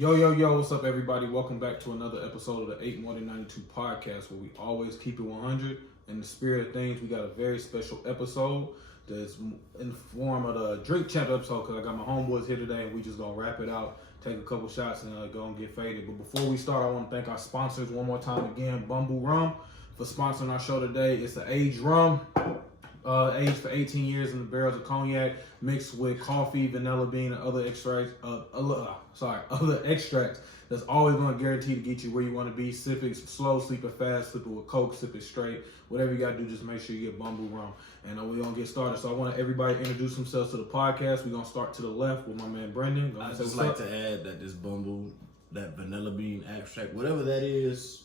Yo, what's up, everybody? Welcome back to another episode of the 8 More Than 92 podcast, where we always keep it 100. In the spirit of things, we got a very special episode that's in the form of the Drink Champ episode, because I got my homeboys here today, and we just gonna wrap it out, take a couple shots, and go and get faded. But before we start, I want to thank our sponsors one more time again, Bumble Rum, for sponsoring our show today. It's an aged rum. Aged for 18 years in the barrels of cognac, mixed with coffee, vanilla bean, and other extracts. Other extracts that's always going to guarantee to get you where you want to be. Sip it slow, sleep it fast, sip it with Coke, sip it straight. Whatever you got to do, just make sure you get Bumble Rum. And we're going to get started. So I want everybody to introduce themselves to the podcast. We're going to start to the left with my man Brendon. I'd just like to add that this Bumble, that vanilla bean extract, whatever that is,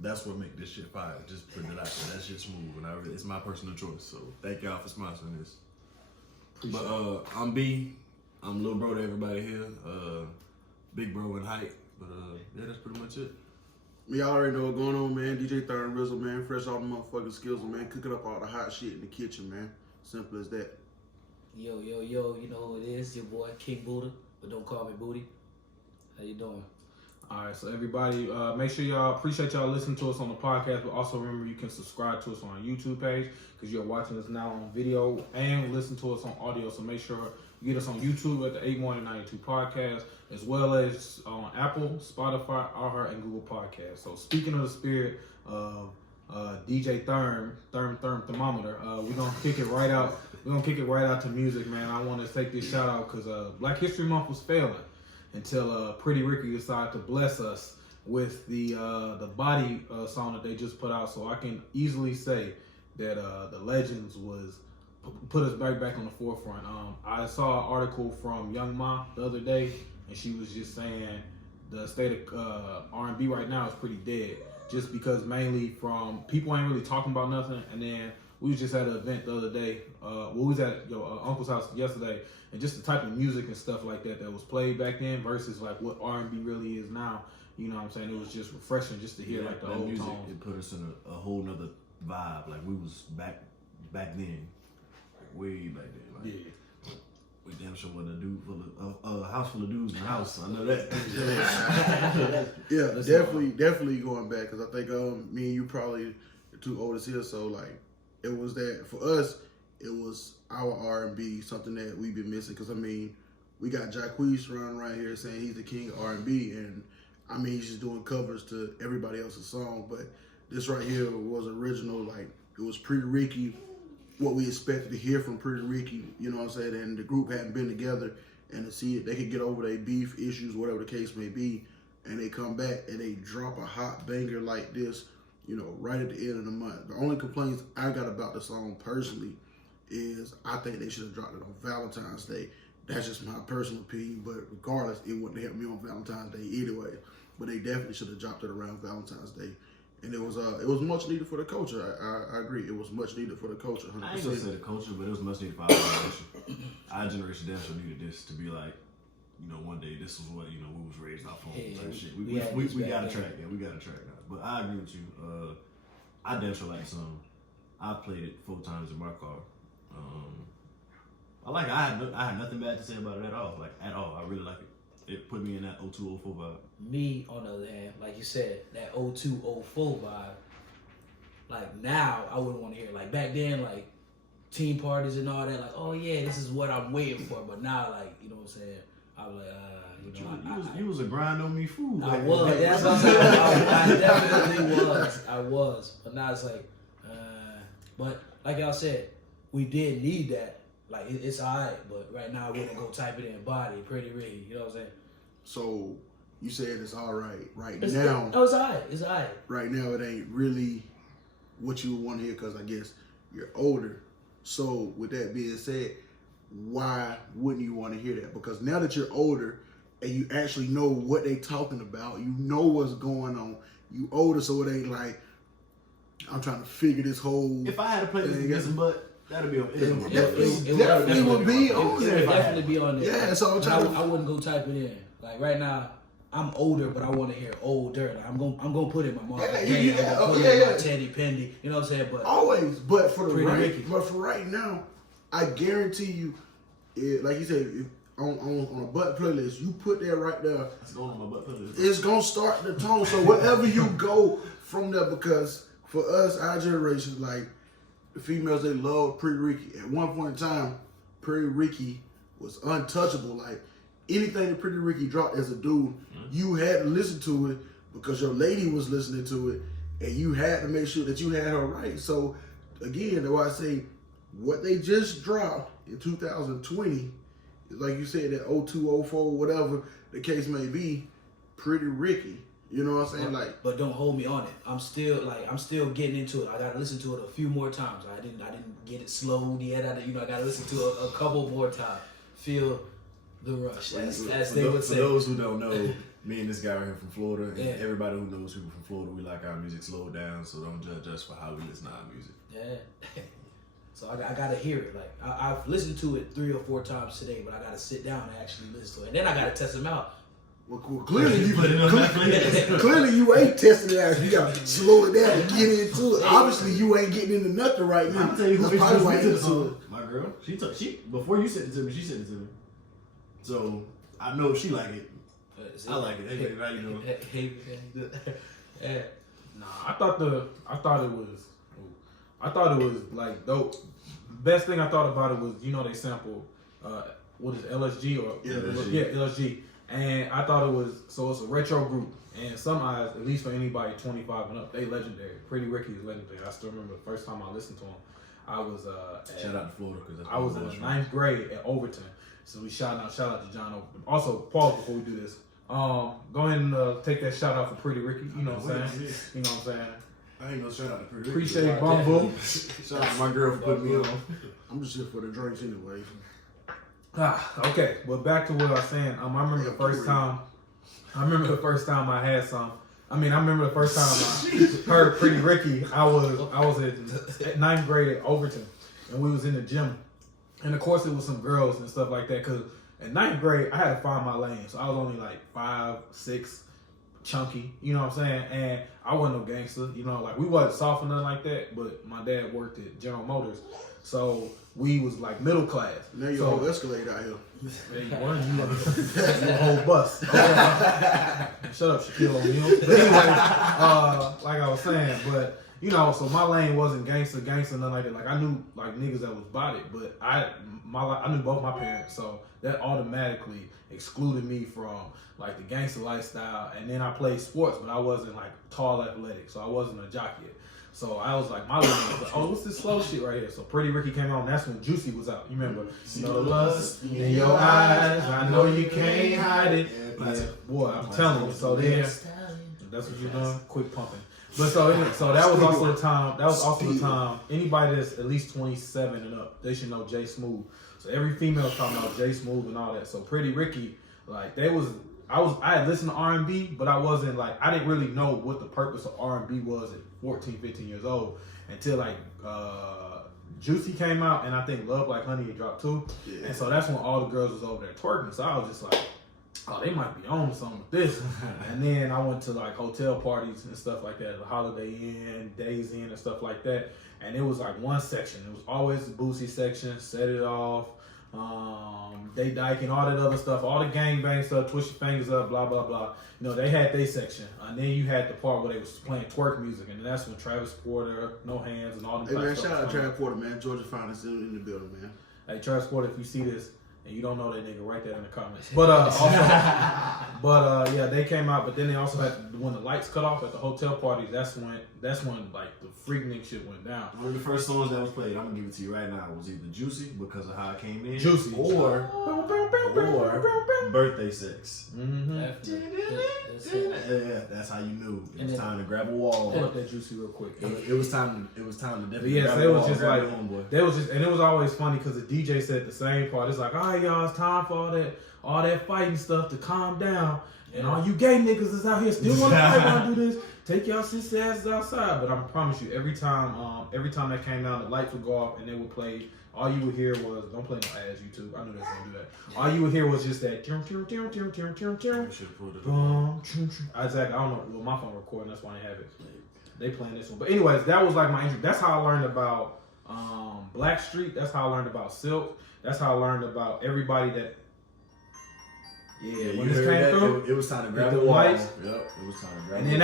that's what make this shit fire. Just put it out there. That shit smooth, and it's my personal choice. So thank y'all for sponsoring this. I'm B. I'm little bro to everybody here. Big bro in height. But yeah, that's pretty much it. Y'all already know what's going on, man. DJ Turm, Rizzle, man. Fresh off the motherfucking skills, man. Cooking up all the hot shit in the kitchen, man. Simple as that. Yo, you know who it is? Your boy King Booda, but don't call me Booty. How you doing? All right, so everybody, make sure y'all appreciate y'all listening to us on the podcast, but also remember you can subscribe to us on our YouTube page because you're watching us now on video and listen to us on audio. So make sure you get us on YouTube at the 8 More Than 92 podcast, as well as on Apple, Spotify, iHeart, and Google Podcasts. So speaking of the spirit of DJ Turm Thermometer, we're gonna kick it right out. We're gonna kick it right out to music, man. I want to take this shout out because Black History Month was failing until Pretty Ricky decided to bless us with the Body song that they just put out. So I can easily say that the Legends was put us back on the forefront. I saw an article from Young Ma the other day, and she was just saying the state of R&B right now is pretty dead, just because mainly from people ain't really talking about nothing. And then we was just at an event the other day. We was at your uncle's house yesterday, and just the type of music and stuff like that was played back then versus like what R&B really is now. You know what I'm saying? It was just refreshing just to hear like the old music. tones. It put us in a whole nother vibe. Like we was back then, like way back then. Like, Yeah. We damn sure wasn't a dude full of a house full of dudes in the house. I know that. Yeah, definitely going back because I think me and you probably the two oldest here, so like it was that for us. It was our R&B, something that we've been missing. Because I mean, we got Jacquees running right here saying he's the king of R&B, and I mean he's just doing covers to everybody else's song. But this right here was original. Like it was Pretty Ricky, what we expected to hear from Pretty Ricky. You know what I'm saying? And the group hadn't been together, and to see it, they could get over their beef issues, whatever the case may be, and they come back and they drop a hot banger like this. You know, right at the end of the month. The only complaints I got about the song personally is I think they should have dropped it on Valentine's Day. That's just my personal opinion, but regardless, it wouldn't help me on Valentine's Day anyway. But they definitely should have dropped it around Valentine's Day, and it was much needed for the culture. I agree, it was much needed for the culture. 100%. I ain't gonna say the culture, but it was much needed for our generation. Our generation definitely needed this to be like, you know, one day this was what we was raised off on. Type shit. We got a track, we got a track now. But I agree with you. I definitely like the song. I played it 4 times in my car. I had nothing bad to say about it at all. Like at all, I really like it. It put me in that 02, 04 vibe. Me, on the other hand, like you said, that 02, 04 vibe. Like now, I wouldn't want to hear it. Like back then, like teen parties and all that. Like, oh yeah, this is what I'm waiting for. But now, like, you know what I'm saying? I was like, you was a grind on me fool. I was. That's what I'm saying. I definitely was. I was. But now it's like, but like y'all said, we did need that. Like it's alright, but right now we're gonna go type it in Body, Pretty Ricky. You know what I'm saying? So you said it's all right right It's now. it's alright. It's alright. Right now, it ain't really what you would want to hear because I guess you're older. So with that being said, why wouldn't you want to hear that? Because now that you're older and you actually know what they talking about, you know what's going on. You older, so it ain't like I'm trying to figure this whole. If I had to play this against but that'd be on. It definitely would be on there. It would definitely be on there. Yeah, so I'm trying I wouldn't go type it in. Like right now, I'm older, but I want to hear older. Like I'm gonna put in my Marvin Gaye. I'm gonna put in my Teddy Pendy. You know what I'm saying? But always, but for right on a butt playlist, you put that right there. It's going on my butt playlist. It's gonna start the tone. So wherever you go from there, because for us, our generation, like the females, they love Pretty Ricky. At one point in time, Pretty Ricky was untouchable. Like anything that Pretty Ricky dropped as a dude, you had to listen to it because your lady was listening to it, and you had to make sure that you had her right. So again, that's why I say what they just dropped in 2020, like you said, that 02, 04, whatever the case may be, Pretty Ricky. You know what I'm saying? Like, but don't hold me on it. I'm still getting into it. I gotta listen to it a few more times. I didn't get it slowed yet. I gotta listen to it a couple more times. Feel the rush, as they would say. For those who don't know, me and this guy right here from Florida, and everybody who knows people from Florida, we like our music slowed down, so don't judge us for how we listen to our music. Yeah. So I gotta hear it. Like I've listened to it 3 or 4 times today, but I gotta sit down and actually listen to it. And then I gotta test them out. well, clearly you ain't testing it out. You gotta slow it down and get into it. Obviously, you ain't getting into nothing right now. I'll tell you who That's probably why introduced me you to into it. my girl. She before you sent it to me, she sent it to me. So I know she like it. I like it. Hey, baby, how you doing? Yeah. Nah, I thought it was like dope. Best thing I thought about it was, they sample what is it, LSG or LSG. And I thought it was, so it's a retro group. And some eyes, at least for anybody 25 and up, they legendary. Pretty Ricky is legendary. I still remember the first time I listened to him. I was Shout out to Florida because I was in the 9th grade at Overton. So we shout out to John Overton. Also, pause before we do this. Go ahead and take that shout out for Pretty Ricky. You know what I'm saying? You know what I'm saying? I ain't gonna shout out to Pretty Ricky. Appreciate Bumble. Shout out to my girl for putting me on. I'm just here for the drinks anyway. Okay, but back to what I was saying. I remember the first time. I remember the first time I had some. I remember the first time I heard Pretty Ricky. I was at 9th grade at Overton, and we was in the gym, and of course it was some girls and stuff like that. Cause in 9th grade I had to find my lane, so I was only like 5, 6, chunky. You know what I'm saying? And I wasn't no gangster. Like we wasn't soft or nothing like that. But my dad worked at General Motors, so we was like middle class. Now you're all Escalade out here. Man, you a whole bus. Shut up, Shaquille O'Neal. But anyway, like I was saying, but so my lane wasn't gangster, nothing like that. Like I knew like niggas that was bodied, but I knew both my parents, so that automatically excluded me from like the gangster lifestyle. And then I played sports, but I wasn't like tall, athletic, so I wasn't a jockey. So I was like, my lane was like, oh, what's this slow shit right here? So Pretty Ricky came on. That's when Juicy was out. You remember? The lust in your eyes, I know you can't hide it. Yeah, boy, I'm telling you. So then, that's what you're doing. Quick pumping. But so that was also the time. That was also the time. Anybody that's at least 27 and up, they should know Jay Smooth. So every female was talking about Jay Smooth and all that. So Pretty Ricky, like I had listened to R&B, but I wasn't like, I didn't really know what the purpose of R&B was at 14, 15 years old until like Juicy came out, and I think Love Like Honey had dropped too. Yeah. And so that's when all the girls was over there twerking. So I was just like, oh, they might be on something with this. And then I went to like hotel parties and stuff like that, the Holiday Inn, Days Inn and stuff like that. And it was like one section. It was always the Boosie section, Set It Off, They Dyke and all that other stuff, all the gangbang stuff, twist your fingers up, blah, blah, blah. They had their section. And then you had the part where they was playing twerk music. And that's when Travis Porter, No Hands, and all them Hey man, stuff. shout out to Travis Porter, man. Georgia Finest in the building, man. Hey, Travis Porter, if you see this, and you don't know that nigga, write that in the comments. But yeah, they came out. But then they also had, when the lights cut off at the hotel parties, that's when like the freaking shit went down. One of the first songs that was played, I'm gonna give it to you right now, was either Juicy because of how it came in, Juicy, or Birthday Sex. Mm-hmm. Yeah, that's how you knew it was time to grab a wall. Pull up that Juicy real quick. It was time to definitely yes, grab they a was wall. just like homeboy. they was just, and it was always funny because the DJ said the same part. It's like, all right, y'all, it's time for all that fighting stuff to calm down. And all you gay niggas is out here still want to fight, want to do this. Take y'all sis asses outside. But I promise you, every time that came down, the lights would go off and they would play. All you would hear was, don't play no ads, YouTube. I knew they was gonna do that. All you would hear was just that. Exactly. I don't know. Well, my phone recording. That's why I have it. They playing this one. But anyways, that was like my intro. That's how I learned about Blackstreet. That's how I learned about Silk. That's how I learned about everybody that Yeah, you when this heard came that, through, it was time to grab the the wall. lights. Yep, it was time to grab. and then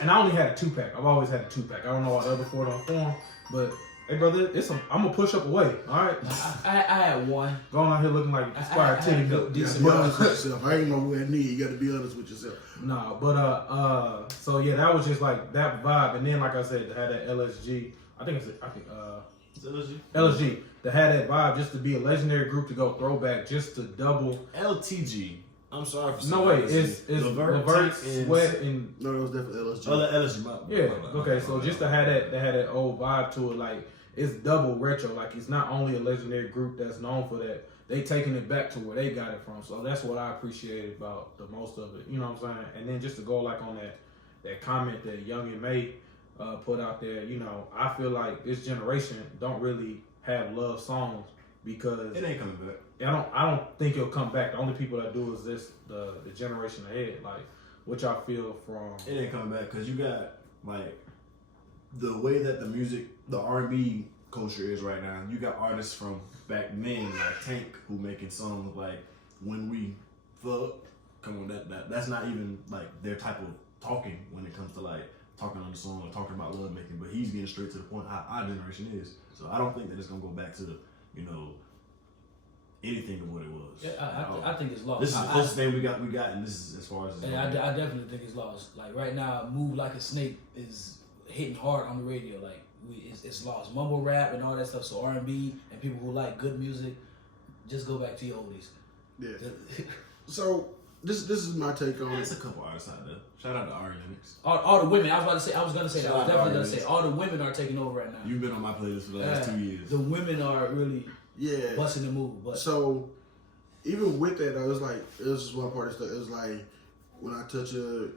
and I only had a 2-pack. I've always had a 2-pack. I don't know why the other 4 don't form, but hey, brother, I'm gonna push up away. All right, I had one. going out here looking like expired titty milk. You gotta be honest with yourself. I ain't nowhere near. You gotta be honest with yourself. Nah, but so yeah, that was just like that vibe, and then like I said, to have that LSG. I think LSG. To have that vibe, just to be a legendary group to go throwback, just to double. LTG. I'm sorry for saying No way, LSG. it's Levert, Sweat, and No, that was definitely LSG. oh, the LSG. yeah. Okay, so just to have that old vibe to it, like it's double retro. Like it's not only a legendary group that's known for that. They taking it back to where they got it from. So that's what I appreciated about the most of it. You know what I'm saying? And then just to go like on that comment that Young and May put out there. You know, I feel like this generation don't really have love songs because It ain't coming back. I don't think it'll come back. The only people that do is the generation ahead. Like, what y'all feel from? It ain't coming back because you got like the way that the R&B culture is right now. You got artists from back then like Tank who making songs like "When We Fuck." Come on, that's not even like their type of talking when it comes to like talking on the song or talking about love making. But he's getting straight to the point how our generation is. So I don't think that it's gonna go back to anything of what it was. Yeah, I think it's lost. This is the closest thing we got, and this is as far as. I definitely think it's lost. Like right now, "Move Like a Snake" is hitting hard on the radio. Like it's lost. Mumble rap and all that stuff. So R&B and people who like good music, just go back to your oldies. Yeah. So this is my take on There's it. a couple artists out there. Shout out to Arianix. All the women. I was gonna say. I was definitely Shout out gonna to say. All the women are taking over right now. You've been on my playlist for the last 2 years. The women are really Yeah. busting the move. But So even with that, though, it's like it was just one part of stuff. It was like when I touch your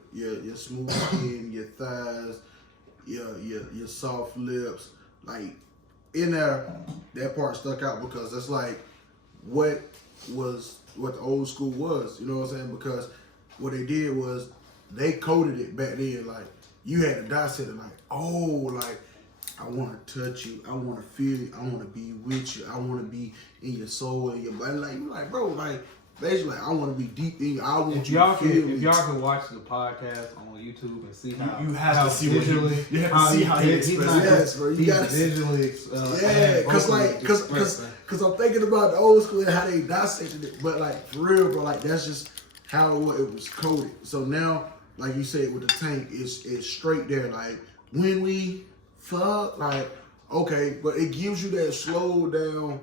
smooth skin, your thighs, your soft lips, like in there, that part stuck out because that's like what the old school was. You know what I'm saying? Because what they did was they coded it back then. Like you had to dissect it. Like like I want to touch you. I want to feel you. I want to be with you. I want to be in your soul and your body. Like you're like, bro, like basically, like, I want to be deep in you. I want If you y'all to feel me. if y'all can watch the podcast on YouTube and see how You have how to see what visually, you have to see how he he's expresses not it. Yes, bro. You he's gotta visually yeah, cause I'm thinking about the old school and how they dissected it, but like for real, bro, like that's just how it was coded. So now, like you said with the Tank, it's straight there. Like when we fuck, like okay, but it gives you that slow down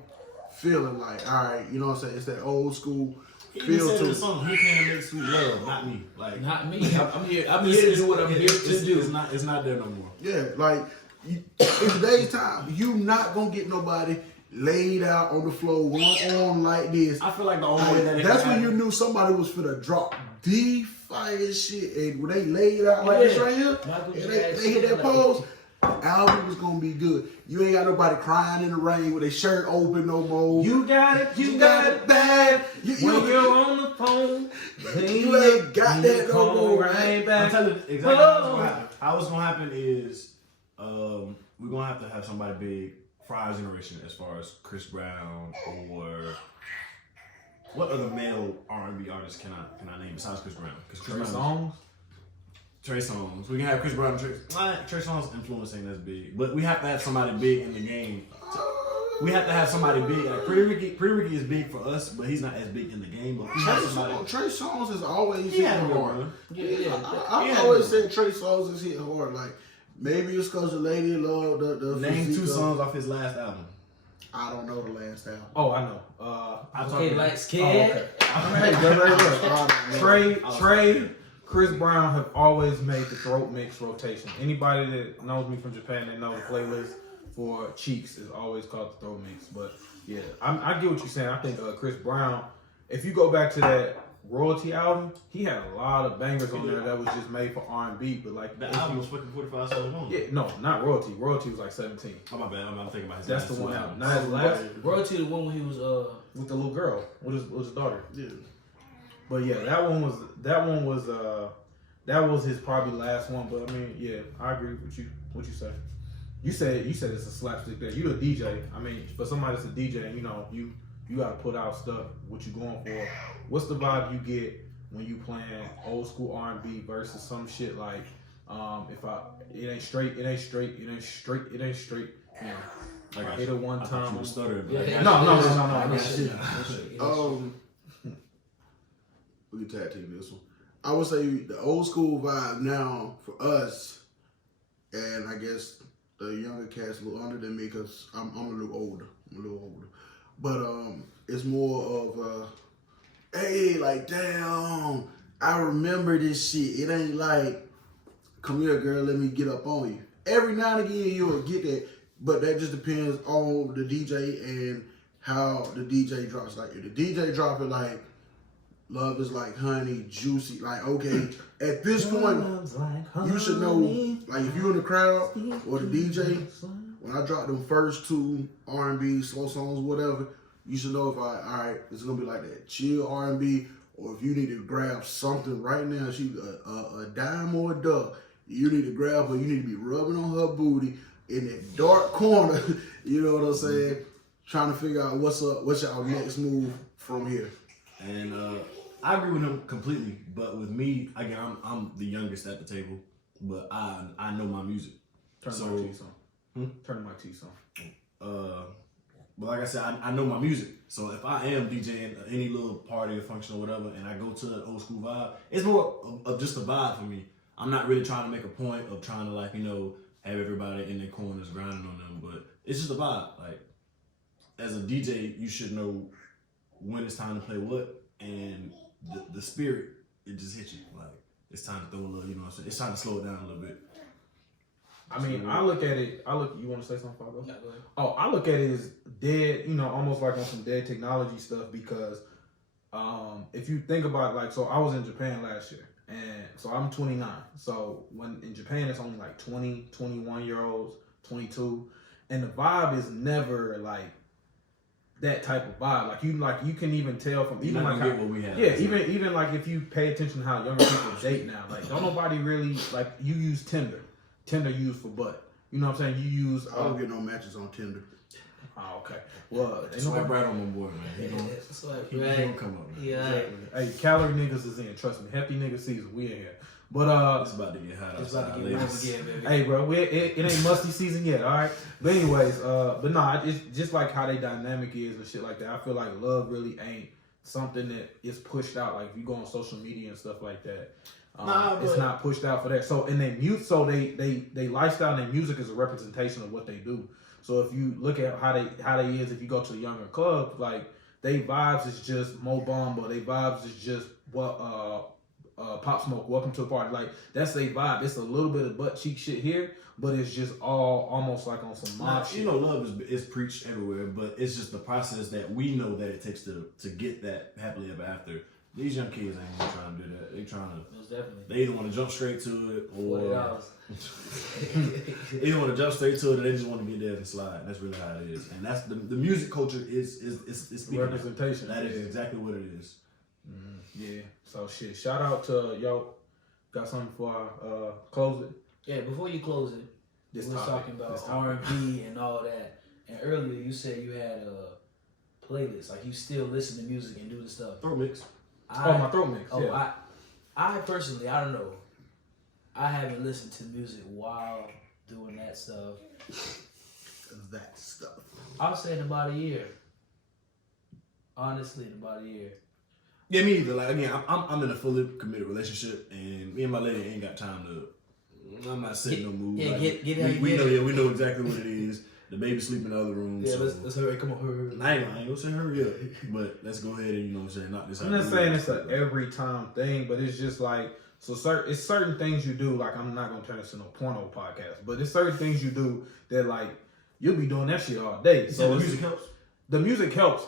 feeling. Like all right, you know what I'm saying? It's that old school He feel said to in the it. song, he came to make sweet love, not me. Like not me. I'm here. I'm here to do what I'm here to do. It's not there no more. Yeah, like in today's time, you not gonna get nobody laid out on the floor, one arm like this. I feel like the only way that it That's can when happen- you knew somebody was finna drop the fire shit. And when they laid out like this right here, Michael and Jackson, they hit that like- pose, album was gonna be good. You ain't got nobody crying in the rain with their shirt open no more. You got it bad. You when you're on the phone. You ain't got that no more. Right I'm back. telling you exactly how it's gonna happen. How it's gonna happen is we're gonna have somebody big for our generation as far as Chris Brown or what other male R&B artists can I name besides Chris Brown? Because Trey Songz. Trey Songz. We can have Chris Brown and Trey Songz influence ain't as big. But we have to have somebody big in the game. We have to have somebody big. Like Pre-Ricky is big for us, but he's not as big in the game. But we have somebody. Trey Songz is always He hitting had a good hard. run. I've always said Trey Songz is hitting hard. Like maybe it's because the lady love the Name physique two of- songs off his last album. I don't know the last album. Oh, I know. Okay, like Oh, scared. okay. Hey, look. Trey, Chris Brown have always made the throat mix rotation. Anybody that knows me from Japan, they know the playlist for Cheeks is always called the throat mix. But yeah, I get what you're saying. I think Chris Brown, if you go back to that Royalty album, he had a lot of bangers on there that was just made for R&B. But like The album was fucking 45 songs long. yeah, no, not Royalty. Royalty was like 17. Oh my bad. I'm thinking about his That's last the one two out. albums. Not his last Royalty, the one when he was with the little girl, with his daughter. Yeah. But yeah, that was his probably last one. But I mean, yeah, I agree with you. What you say? You said it's a slapstick there. You a DJ. I mean, for somebody that's a DJ, you you gotta put out stuff. What you going for? What's the vibe you get when you playing old school R&B versus some shit like it ain't straight. You know, I hit it one time. You stuttered, No. We can tag team this one. I would say the old school vibe now for us, and I guess the younger cats a little under than me because I'm a little older. But it's more of hey, like damn, I remember this shit. It ain't like, come here, girl, let me get up on you. Every now and again you'll get that, but that just depends on the DJ and how the DJ drops. Like if the DJ drop it like love is like honey, juicy, like okay, at this point you should know, like if you're in the crowd or the DJ, when I drop them first two R&B, slow songs, whatever, you should know if alright, it's gonna be like that chill R&B, or if you need to grab something right now, a dime or a duck, you need to grab her, you need to be rubbing on her booty in that dark corner, you know what I'm saying? Trying to figure out what's our next move from here. And I agree with him completely, but with me, again, I'm the youngest at the table, but I know my music. Turn my teeth on. Turn my teeth on. But like I said, I know my music. So if I am DJing any little party or function or whatever, and I go to the old school vibe, it's more of just a vibe for me. I'm not really trying to make a point of trying to have everybody in their corners grinding on them, but it's just a vibe. Like as a DJ, you should know when it's time to play what, and the spirit, it just hits you. Like it's time to throw a little, you know what I'm saying? It's time to slow it down a little bit. I mean, I look at it. You want to say something, Fabo? Yeah, go ahead. Oh, I look at it as dead. Almost like on some dead technology stuff because if you think about it, so I was in Japan last year, and so I'm 29. So when in Japan, it's only like 20, 21-year-olds, 22, and the vibe is never like that type of vibe. Like you can even tell from even like how, what we have. Yeah, even like if you pay attention to how younger people date now, like don't nobody really like you use Tinder. Tinder used for butt. You know what I'm saying? You use. I don't get no matches on Tinder. Oh, okay. Well, swipe right on my boy, man. He gonna come up, man. Yeah. Exactly. Hey, calorie niggas is in. Trust me. Happy nigga season. We in here. But it's about to get hot. It's about to get warm again, baby. Hey, bro, it ain't musty season yet. All right. But anyways, but nah, it's just like how they dynamic is and shit like that. I feel like love really ain't something that is pushed out. Like if you go on social media and stuff like that. It's not pushed out for that. So and they lifestyle and their music is a representation of what they do. So if you look at how they is, if you go to the younger clubs, like they vibes is just Mo Bamba, they vibes is just Pop Smoke, Welcome to the Party. Like that's their vibe. It's a little bit of butt cheek shit here, but it's just all almost like on some mob shit. Love is preached everywhere, but it's just the process that we know that it takes to get that happily ever after. These young kids ain't even trying to do that. They trying to. Most definitely. They either want to jump straight to it, or $40. they either want to jump straight to it, or they just want to get there and slide. That's really how it is, and that's the music culture is representation. That is exactly what it is. Yeah. So shit. Shout out to yo. Got something for our close it. Yeah. Before you close it, we was talking about R&B and all that, and earlier you said you had a playlist. Like you still listen to music and do the stuff. Throat mix. My throat mix. Yeah. I personally, I don't know. I haven't listened to music while doing that stuff. I'll say in about a year. Honestly, in about a year. Yeah, me either. Like again, I'm in a fully committed relationship, and me and my lady ain't got time to. I'm not setting no mood. Yeah, like, get we know. Yeah, we know exactly what it is. The baby sleep in the other room. Yeah, so. let's hurry. Come on, hurry. I ain't gonna say hurry up, but let's go ahead and knock this out. I'm not saying it's an every time thing, but it's just like it's certain things you do. Like I'm not gonna turn this into a porno podcast, but it's certain things you do that like you'll be doing that shit all day. So the music helps. The music helps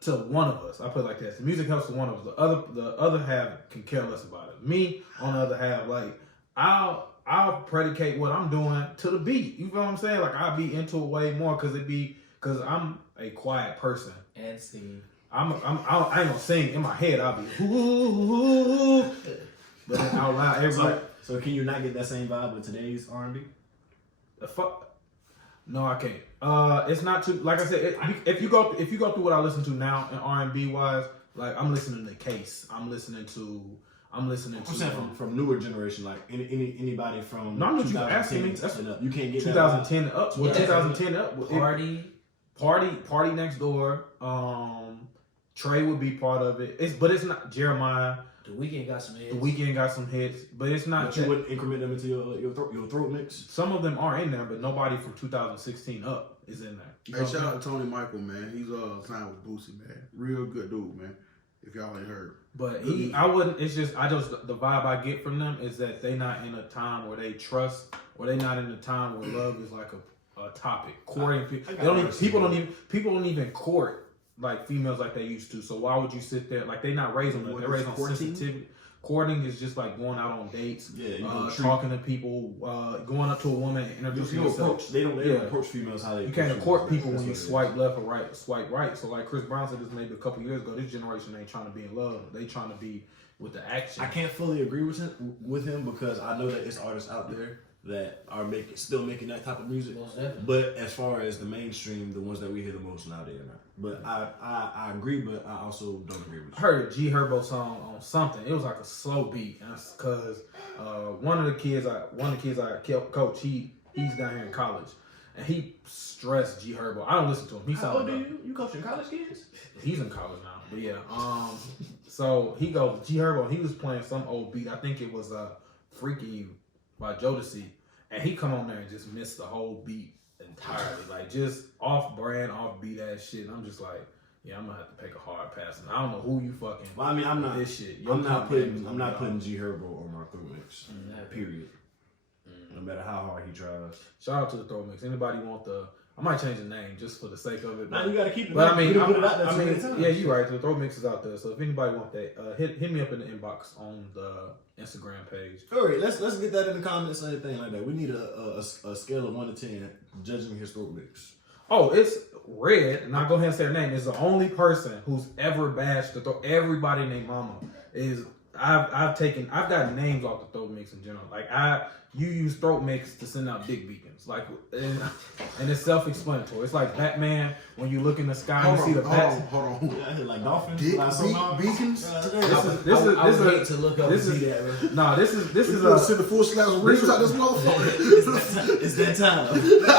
to one of us. I put it like that. The music helps to one of us. The other half can care less about it. Me, on the other half, like I'll predicate what I'm doing to the beat. You feel what I'm saying? Like I'll be into it way more because I'm a quiet person. And sing. I ain't gonna sing in my head. I'll be ooh, but then out loud, everybody. So can you not get that same vibe with today's R&B? The fuck. No, I can't. It's not too. Like I said, if you go through what I listen to now in R&B wise, like I'm listening to Case. I'm listening to. I'm saying from newer generation, like anybody from. No, I know what you asking me. That's up. You can't get 2010 up. Well, 2010 up. Party Next Door. Trey would be part of it. But it's not Jeremiah. The Weeknd got some hits. The Weeknd got some hits, but it's not. But you wouldn't increment them into your throat mix. Some of them are in there, but nobody from 2016 up is in there. Hey, shout out to Tony Michael, man. He's signed with Boosie, man. Real good dude, man. If y'all ain't heard. But I wouldn't. It's just the vibe I get from them is that they not in a time where they trust, or they not in a time where love is like a topic. Courting people don't even court like females like they used to. So why would you sit there? Like they not raised on that. They're raised on sensitivity. Courting is just like going out on dates, talking to people, going up to a woman and introducing yourself. They don't approach females how they. You can't court people when you swipe left or right, swipe right. So like Chris Brown said this maybe a couple years ago, this generation ain't trying to be in love. They trying to be with the action. I can't fully agree with him because I know that it's artists out there that are still making that type of music. But as far as the mainstream, the ones that we hear the most now, they are not. But I agree, but I also don't agree with you. I heard a G Herbo song on something. It was like a slow beat, and that's because one of the kids I coach, he's down here in college, and he stressed G Herbo. I don't listen to him. How old are you? You coaching college kids? He's in college now, but yeah. So he goes G Herbo. He was playing some old beat. I think it was "Freaky" by Jodeci, and he come on there and just missed the whole beat entirely, like just off brand, off beat ass shit. And I'm just like, yeah, I'm gonna have to take a hard pass. And I don't know who you fucking. Well, I mean, I'm not this shit. I'm not putting G Herbo on my throat mix. Period. No matter how hard he tries. Shout out to the throat mix. Anybody want the? I might change the name just for the sake of it. Nah, you gotta keep it. But I mean, put it out there yeah, you're right. The throat mix is out there. So if anybody want that, hit me up in the inbox on the Instagram page. All right, let's get that in the comments or anything like that. We need a scale of 1 to 10 judging his throat mix. Oh, it's Red, and I'll go ahead and say her name. Is the only person who's ever bashed the throat. Everybody named Mama is. I've gotten names off the throat mix in general. Like you use throat mix to send out dick beacons. Like and it's self-explanatory. It's like Batman when you look in the sky and you see the bats. Hold on. Yeah, like dolphins. Beacons. This is to look up and see that. No, this is send the full slabs of ribs out this motherfucker. It's that time.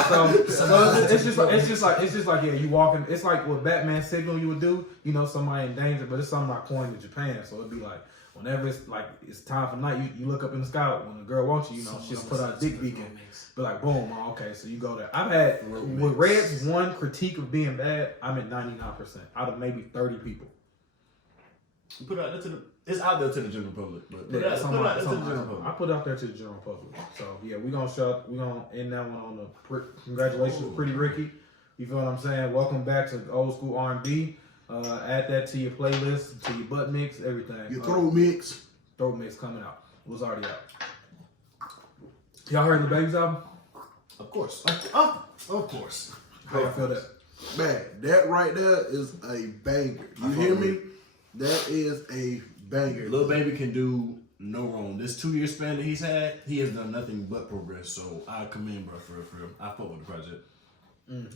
So it's just like yeah, you walking. It's like what Batman signal you would do. You know, somebody in danger, but it's something I coined in Japan. So it'd be like. Whenever it's time for night, you look up in the sky. When a girl wants you, she'll put out a dick beacon. Be like, boom, okay, so you go there. I've had with Red's one critique of being bad. I'm at 99% out of maybe 30 people. Put it out there it's out there to the general public, but put it out there to the general public. I put it out there to the general public. So yeah, we're gonna end that one on the congratulations, Pretty Ricky. You feel what I'm saying? Welcome back to old school R&B. Add that to your playlist, to your butt mix, everything. Your throat mix. Throat mix coming out. It was already out. Y'all heard the Baby's album? Of course. Of course. How you feel that? Man, that right there is a banger. You hear me? That is a banger. Lil Baby can do no wrong. This 2-year span that he's had, he has done nothing but progress. So I commend bro for real. I fuck with the project.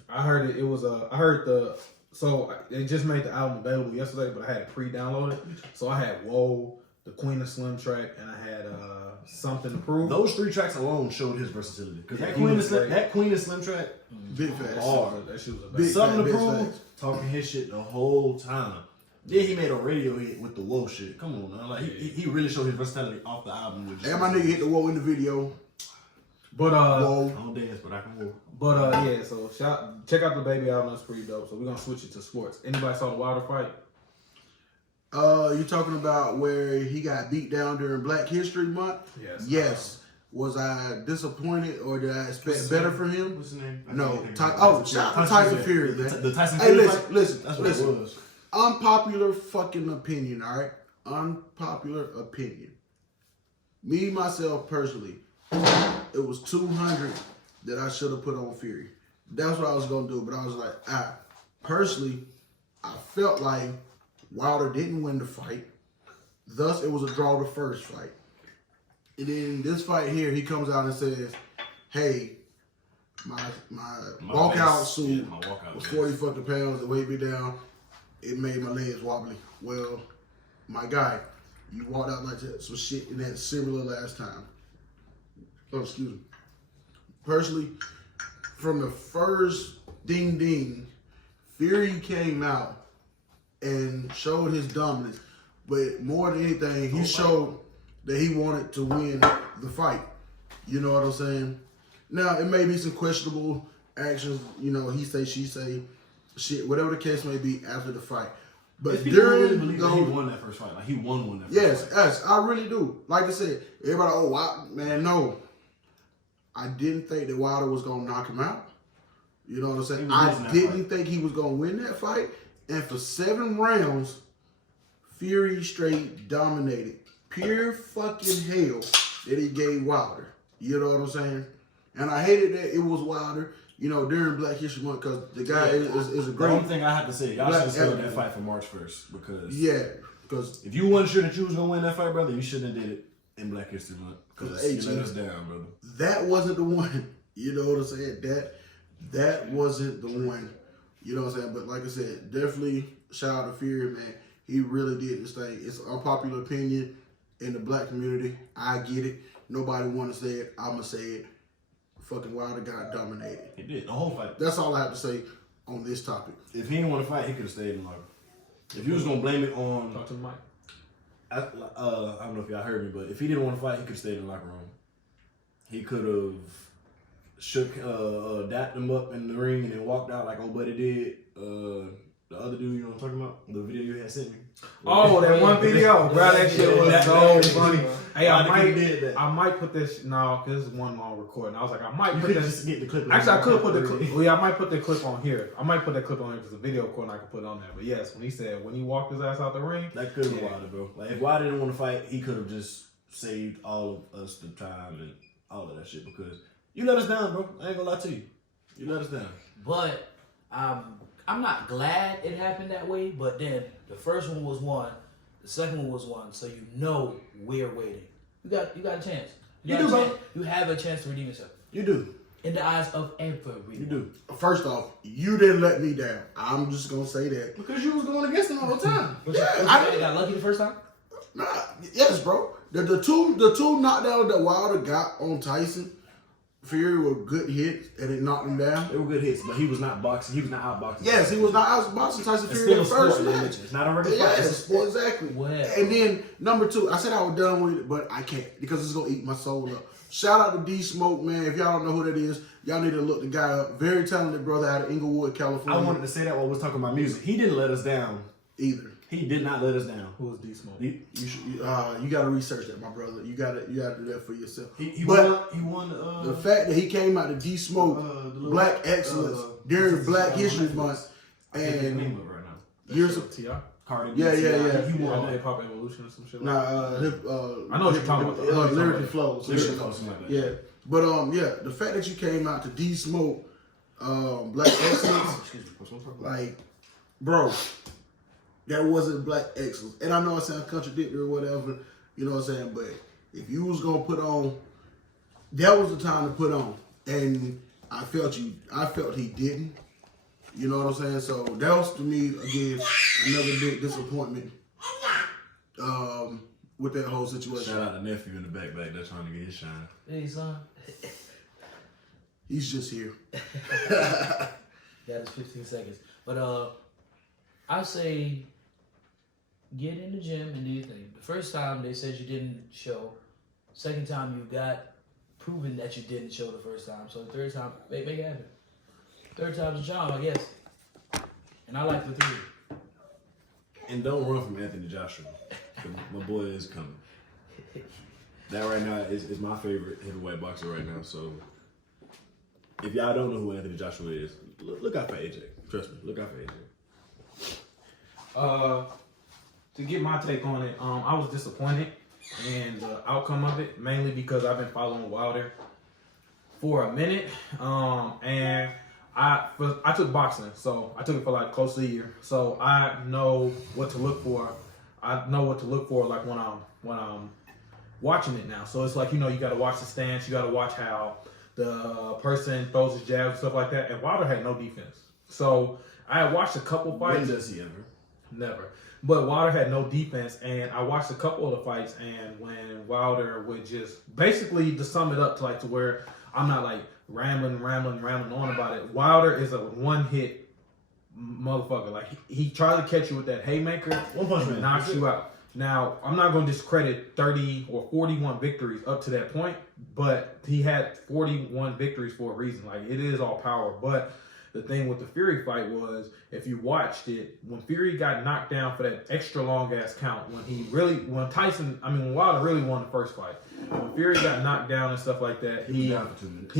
I heard it. It was I heard the. So they just made the album available yesterday, but I had it pre-downloaded. So I had Whoa, the Queen of Slim track, and I had Something to Prove. Those 3 tracks alone showed his versatility. Because that Queen of Slim track, big fast. Hard. That shit was a Something to Prove, talking his shit the whole time. Then he made a radio hit with the Whoa shit. Come on, man. Like he really showed his versatility off the album. And my nigga hit the Whoa in the video. But Whoa. I don't dance, but I can whoa. But yeah, so check out the Baby album. That's pretty dope. So we're gonna switch it to sports. Anybody saw the Wilder fight? You talking about where he got beat down during Black History Month? Yes. Was I disappointed or did I expect better from him? What's his name? No. Shout out to Tyson Fury, man. The Tyson Fury. Hey, listen. That's what it was. Unpopular fucking opinion, all right? Unpopular opinion. Me, myself, personally, it was 200 that I should have put on Fury. That's what I was going to do, but I was like, personally, I felt like Wilder didn't win the fight. Thus, it was a draw the first fight. And then this fight here, he comes out and says, hey, My walkout base, suit my walkout was base. 40 fucking pounds. It weighed me down. It made my legs wobbly. Well, my guy, you walked out like that, some shit in that similar last time. Oh, excuse me. Personally, from the first ding ding, Fury came out and showed his dominance. But more than anything, he showed that he wanted to win the fight. You know what I'm saying? Now, it may be some questionable actions, you know, he say, she say, shit, whatever the case may be after the fight. But If people really during believe that he won that first fight, like he won that first fight. yes, I really do. Like I said, everybody, oh, wow, man, no. I didn't think that Wilder was going to knock him out. You know what I'm saying? I didn't think he was going to win that fight. And for 7 rounds, Fury straight dominated. Pure fucking hell that he gave Wilder. You know what I'm saying? And I hated that it was Wilder, you know, during Black History Month because the guy is a The great. only thing I have to say, y'all should have Black held that fight for March 1st because because if you wasn't sure that you was gonna win that fight, brother, you shouldn't have did it in Black History Month because you let us down, brother. that wasn't the one. You know what I'm saying? That wasn't the one. You know what I'm saying? But like I said, definitely shout out to Fury, man. He really did this thing. It's an unpopular opinion in the black community. I get it. Nobody want to say it. I'ma say it. Fucking Wilder got dominated. He did the whole fight. That's all I have to say on this topic. If he didn't want to fight, he could have stayed in the locker. If you was gonna blame it on, Talk to the mic. I don't know if y'all heard me, but if he didn't want to fight, he could have stayed in the locker room. He could have dapped him up in the ring and then walked out like old buddy did. The other dude, you know what I'm talking about? The video you had sent me. Oh, that one video, bro. That shit was so funny. Hey, I I might put this. No, because this is one long recording. I was like, I might You put could this. just get the clip. Actually, I could put the clip. Well, yeah, I might put the clip on here. I might put that clip on here because the video recording I could put on there. But yes, when he said when he walked his ass out the ring, That could have been Wilder, bro. Like if Wilder didn't want to fight, he could have just saved all of us the time and all of that shit because you let us down, bro. I ain't gonna lie to you. You let us down. But I'm not glad it happened that way. But then the first one was won, the second one was won, so you know we're waiting. You got a chance. You have a chance to redeem yourself. You do. In the eyes of everyone. You do. First off, you didn't let me down. I'm just gonna say that. Because you was going against him all the time. I got lucky the first time. Nah, yes, bro. The two knockdowns that Wilder got on Tyson Fury were good hits, and it knocked him down. They were good hits, but he was not boxing. He was not outboxing. Yes, he was not outboxing Tyson It's Fury in still the a first sport, match. It's not a regular fight. It's a Yes, sport. exactly. Well. And then number 2, I said I was done with it, but I can't because it's gonna eat my soul up. Shout out to D Smoke, man. If y'all don't know who that is, y'all need to look the guy up. Very talented brother out of Inglewood, I California. wanted to say that while we was talking about music. He didn't let us down. Either. He did not let us down. who was D Smoke? He You got to research that, my brother. You got to do that for yourself. he But won. the fact that he came out to D Smoke Black Excellence during Black History Month, I can't think of the and name of it right now. years of T.I.? Cardi. Yeah. He Yeah, won. Hip Hop Evolution or some shit. nah, I know what you're talking about. Lyrically Flows. Lyrically Flows, something like that. Yeah, but the fact that you came out to D Smoke Black Excellence, Excuse me. What's wrong? like, bro, that wasn't Black Excellence. And I know it sounds contradictory or whatever, you know what I'm saying. But if you was gonna put on, that was the time to put on. And I felt he didn't. You know what I'm saying? So that was to me again another big disappointment with that whole situation. Shout out to nephew in the back there trying to get his shine. Hey, son. He's just here. That is 15 seconds. But I say get in the gym and do your thing. The first time they said you didn't show. Second time you got proven that you didn't show the first time. So the third time, make it happen. Third time's a charm, I guess. And I like the 3. And don't run from Anthony Joshua. My boy is coming. That right now is my favorite heavyweight boxer right now. So if y'all don't know who Anthony Joshua is, look out for AJ. Trust me, look out for AJ. To get my take on it, I was disappointed in the outcome of it, mainly because I've been following Wilder for a minute, and I took boxing, so I took it for like close to a year, so I know what to look for. I know what to look for, like when I'm watching it now. So it's like, you know, you got to watch the stance, you got to watch how the person throws his jabs and stuff like that, and Wilder had no defense. So I had watched a couple fights. When does he ever? Never. But Wilder had no defense, and I watched a couple of the fights, and when Wilder would just, basically to sum it up to where I'm not like rambling on about it, Wilder is a one-hit motherfucker. Like, he tried to catch you with that haymaker and knocks you out. Now, I'm not going to discredit 30 or 41 victories up to that point, but he had 41 victories for a reason. Like, it is all power, but the thing with the Fury fight was, if you watched it, when Fury got knocked down for that extra long ass count, when Wilder really won the first fight. When Fury got knocked down and stuff like that, he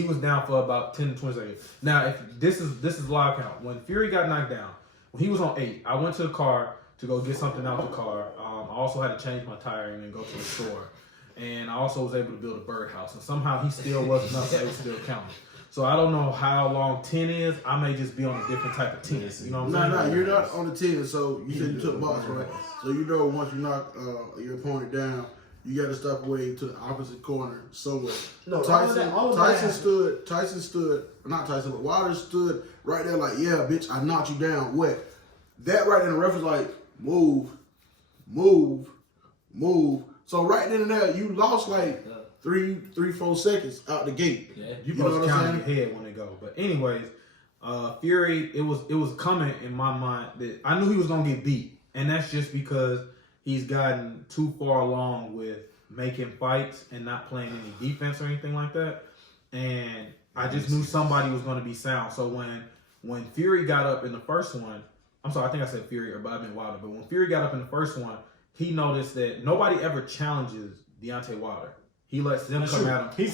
was down for about 10 to 20 seconds. Now, if this is live count. When Fury got knocked down, when he was on 8, I went to the car to go get something out the car. I also had to change my tire and then go to the store. And I also was able to build a birdhouse. And somehow he still wasn't up, so they were still counting. So I don't know how long 10 is. I may just be on a different type of 10. You know what I'm saying? No, you're not on the 10. So you said you took box, right? So you know once you knock your opponent down, you got to step away to the opposite corner somewhere. No, Tyson stood, not Tyson, but Wilder stood right there like, yeah, bitch, I knocked you down. What? That right there, the ref was like, move. So right then and there, you lost like 3-4 seconds out the gate. Yeah, you supposed to count your head when they go. But anyways, Fury, it was coming in my mind that I knew he was gonna get beat, and that's just because he's gotten too far along with making fights and not playing any defense or anything like that. And I just knew somebody was gonna be sound. So when Fury got up in the first one, I'm sorry, I think I said Fury, but I meant Wilder. But when Fury got up in the first one, he noticed that nobody ever challenges Deontay Wilder. He lets them come at him.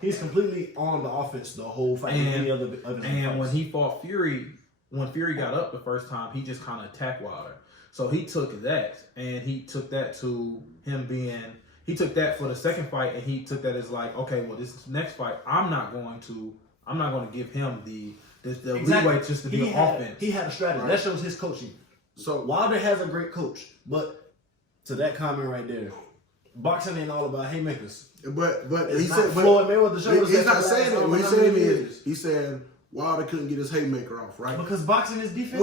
He's completely on the offense the whole fight. And when he fought Fury, when Fury got up the first time, he just kind of attacked Wilder. So he took that, and he took that to him being. He took that for the second fight, and he took that as like, okay, well, this next fight, I'm not going to give him the leeway just to be an offense. He had a strategy. Right. That shows his coaching. So Wilder has a great coach, but to that comment right there, boxing ain't all about haymakers. But he said Floyd Mayweather. He's not saying that. What he's saying is he's saying Wilder couldn't get his haymaker off, right? Because boxing is defense.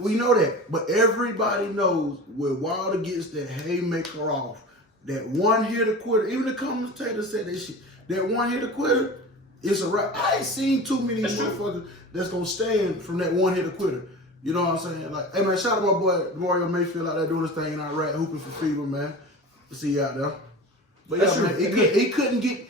We know that, but everybody knows when Wilder gets that haymaker off, that one hitter quitter. Even the commentator said that shit. That one hitter quitter, it's a wrap. I ain't seen too many motherfuckers that's gonna stand from that one hitter quitter. You know what I'm saying? Like, hey man, shout out to my boy Mario Mayfield out there doing his thing in Iraq, hooping for FIBA, man. See you out there. But yeah, man, he couldn't get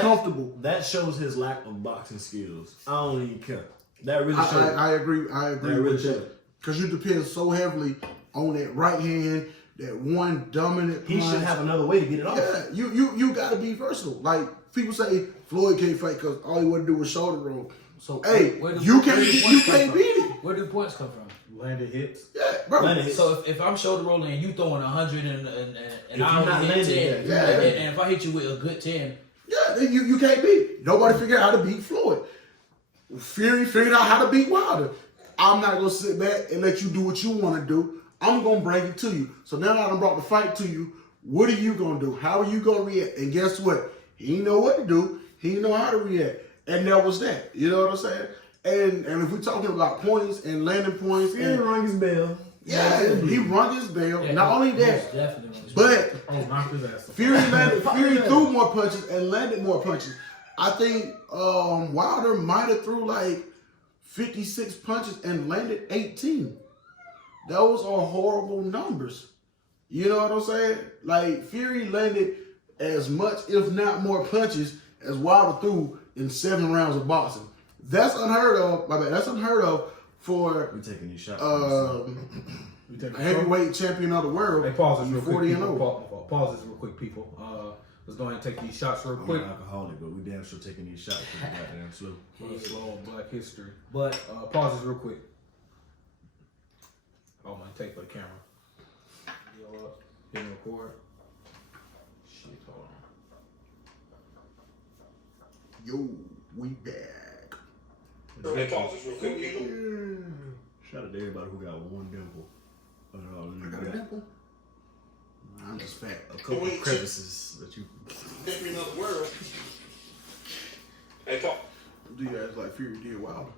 comfortable. That shows his lack of boxing skills. I don't even care. That really shows. I agree with that. Because you depend so heavily on that right hand, that one dominant punch. He should have another way to get it off. Yeah, you got to be versatile. Like people say, Floyd can't fight because all he wanted to do was shoulder roll. So hey, you can't beat it. Where do the points come from? Landed hits. Yeah, bro. So if I'm shoulder rolling and you throwing 100 and I only hit 10, and if I hit you with a good 10, yeah, you can't beat. Nobody figured out how to beat Floyd. Fury figured out how to beat Wilder. I'm not gonna sit back and let you do what you want to do. I'm gonna bring it to you. So now that I done brought the fight to you, what are you gonna do? How are you gonna react? And guess what? He didn't know what to do. He didn't know how to react. And that was that. You know what I'm saying? And if we're talking about points and landing points, he rung his bell. Yeah, he rung his bell. Yeah, not only that, but Fury threw more punches and landed more punches. I think Wilder might have threw like 56 punches and landed 18. Those are horrible numbers. You know what I'm saying? Like Fury landed as much, if not more, punches as Wilder threw in 7 rounds of boxing. That's unheard of. My bad. That's unheard of for taking these shots. Heavyweight champion of the world. Hey, pause this real quick. 40-0. Pause this real quick, people. Let's go ahead and take these shots real quick. I'm an alcoholic, but we damn sure taking these shots pretty goddamn slow. Slow on Black History. But pause this real quick. Oh man, take for the camera. Yo up. Hit record. Shit, hold on. Yo, we back. Shout out to everybody who got one dimple. I got a dimple. I'm just fat. A couple of crevices that you. Take me another world. Hey, talk. Do you guys like Fury did Wilder? Alright.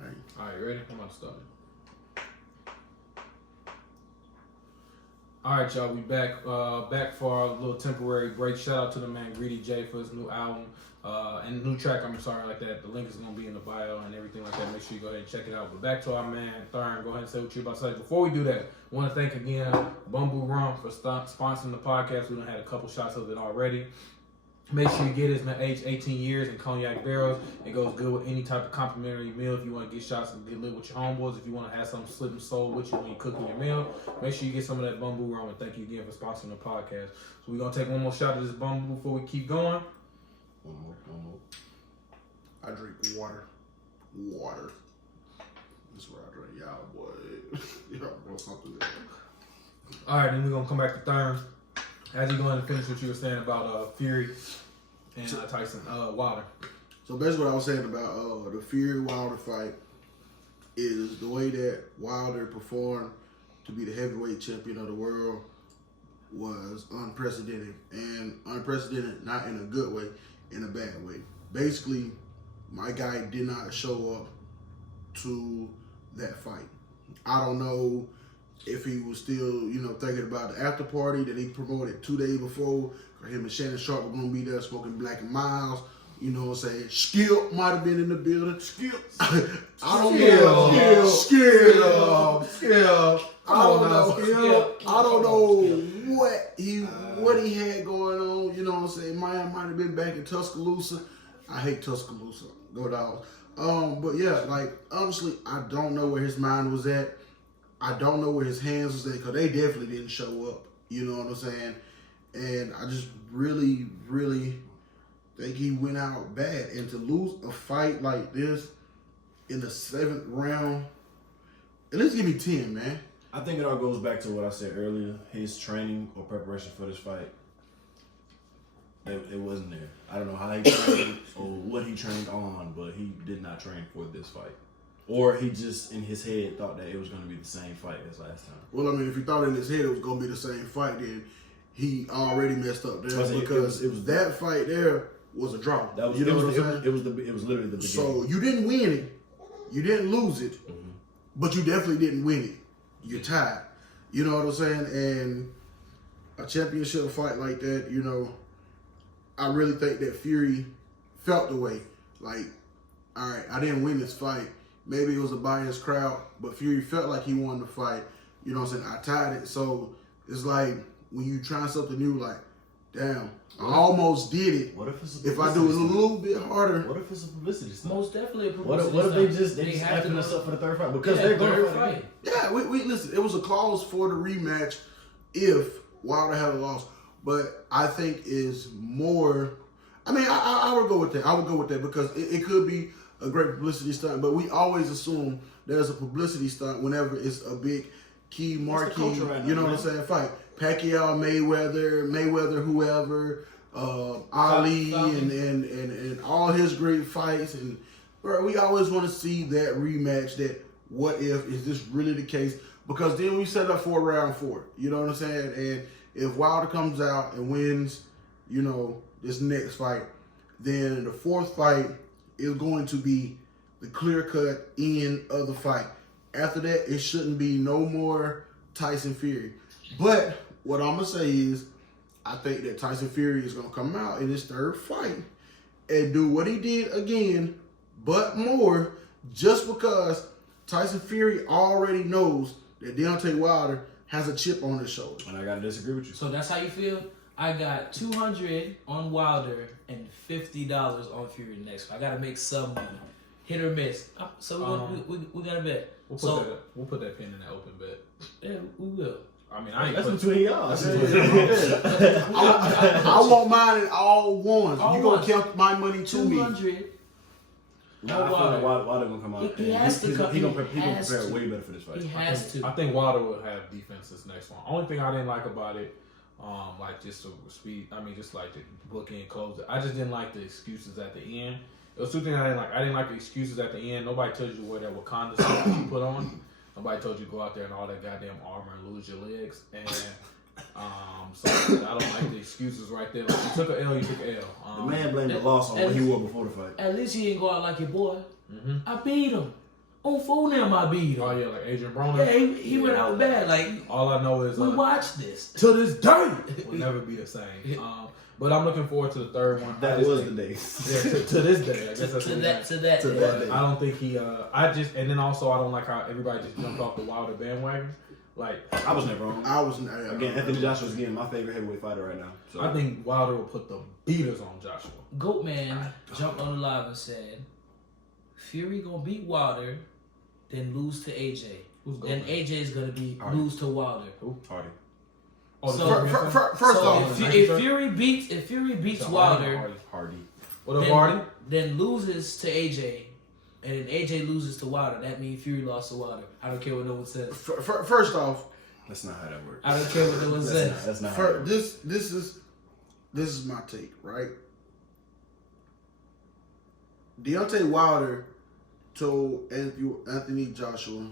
Alright. All right, ready? I'm about to start. All right, y'all. We back for our little temporary break. Shout out to the man Greedy J for his new album and new track. I'm sorry like that. The link is gonna be in the bio and everything like that. Make sure you go ahead and check it out. But back to our man Turm. Go ahead and say what you're about to say. Before we do that, I want to thank again Bamboo Rum for sponsoring the podcast. We done had a couple shots of it already. Make sure you get it. It's been aged 18 years in cognac barrels. It goes good with any type of complimentary meal. If you want to get shots and get lit with your homeboys, if you want to have some slip and soul with you when you cooking your meal, make sure you get some of that Bamboo Rum. And thank you again for sponsoring the podcast. So we're going to take one more shot of this Bamboo before we keep going. One more. I drink water. Water. That's what I drink. Y'all, boy. Y'all brought something there. All right, then we're going to come back to Turm. As you go ahead and finish what you were saying about Fury and Tyson Wilder. So basically what I was saying about the Fury-Wilder fight is the way that Wilder performed to be the heavyweight champion of the world was unprecedented. And unprecedented not in a good way, in a bad way. Basically, my guy did not show up to that fight. I don't know if he was still, thinking about the after party that he promoted 2 days before. Him and Shannon Sharp were going to be there smoking Black and Miles. You know what I'm saying? Skip might have been in the building. Skip. I don't know. Skip. I don't know what he had going on. You know what I'm saying? Might have been back in Tuscaloosa. I hate Tuscaloosa. Go Dogs. But yeah, like honestly, I don't know where his mind was at. I don't know where his hands was at because they definitely didn't show up. You know what I'm saying? And I just really, really think he went out bad. And to lose a fight like this in the 7th round, at least give me 10, man. I think it all goes back to what I said earlier. His training or preparation for this fight, it wasn't there. I don't know how he trained or what he trained on, but he did not train for this fight. Or he just, in his head, thought that it was going to be the same fight as last time. Well, I mean, if he thought in his head it was going to be the same fight, then he already messed up there because it was that fight there was a draw. That was, you know what I'm saying? It was literally the beginning. So you didn't win it, you didn't lose it, but you definitely didn't win it. You're tied. You know what I'm saying? And a championship fight like that, I really think that Fury felt the way. Like, all right, I didn't win this fight. Maybe it was a biased crowd, but Fury felt like he won the fight. You know what I'm saying? I tied it. So it's like when you try something new, like, damn, I almost did it. What if it's if I do it a little bit harder? What if it's a publicity stunt? Most definitely a publicity What if they just have hyping to us up for the third fight? Because they're going to fight. Yeah, we listen. It was a clause for the rematch if Wilder had a loss, but I think is more. I mean, I would go with that. I would go with that because it could be a great publicity stunt, but we always assume there's a publicity stunt whenever it's a big key marquee. Right now, you know what I'm saying? Fight Pacquiao, Mayweather, whoever, Ali, and all his great fights, and bro, we always want to see that rematch. That what if is this really the case? Because then we set up for round 4. You know what I'm saying? And if Wilder comes out and wins, this next fight, then the 4th fight is going to be the clear-cut end of the fight. After that, it shouldn't be no more Tyson Fury. But what I'm going to say is I think that Tyson Fury is going to come out in his 3rd fight and do what he did again, but more, just because Tyson Fury already knows that Deontay Wilder has a chip on his shoulder. And I got to disagree with you. So that's how you feel? I got $200 on Wilder and $50 on Fury next fight. I got to make some money. Hit or miss. So we got to bet. We'll put that pin in that open bet. Yeah, we will. I mean, I ain't That's put, between y'all. I want mine in all ones. All You gonna ones. count my money to me? 200. Nah, I feel like Wilder gonna come out. He has to come. He gonna He has prepare to. way better for this fight. He has to. I think Wilder will have defense this next one. Only thing I didn't like about it, like just the speed. I mean, just like the book and close it. I just didn't like the excuses at the end. It was 2 things I didn't like. I didn't like the excuses at the end. Nobody told you to wear that Wakanda suit you put on. Nobody told you to go out there and all that goddamn armor and lose your legs. And So I don't like the excuses right there. Like, you took an L, you took an L. The man blamed the loss on what he wore before the fight. At least he ain't go out like your boy. Mm-hmm. I beat him. On phone them, I beat him. Oh yeah, like Adrian Broner. Yeah, he went out bad. Like, all I know is we watched this. to this day will never be the same. But I'm looking forward to the third one. That was the day. Yeah, to this day. I guess that's to what that day. I don't think he. And then also I don't like how everybody just jumped off the Wilder bandwagon. Like I was never wrong. Again, Anthony Joshua is again my favorite heavyweight fighter right now. So. I think Wilder will put the beaters on Joshua. Goat Man jumped on the live and said, Fury gonna beat Wilder, then lose to AJ. Then AJ is gonna lose to Wilder. Who? Hardy. Oh, so first off, if Fury beats Wilder, Hardy. What up, Hardy? Then loses to AJ, and then AJ loses to Wilder. That means Fury lost to Wilder. I don't care what no one says. First off, that's not how that works. I don't care what no one says. That's not. How that works. This is my take, right? Deontay Wilder told Anthony Joshua,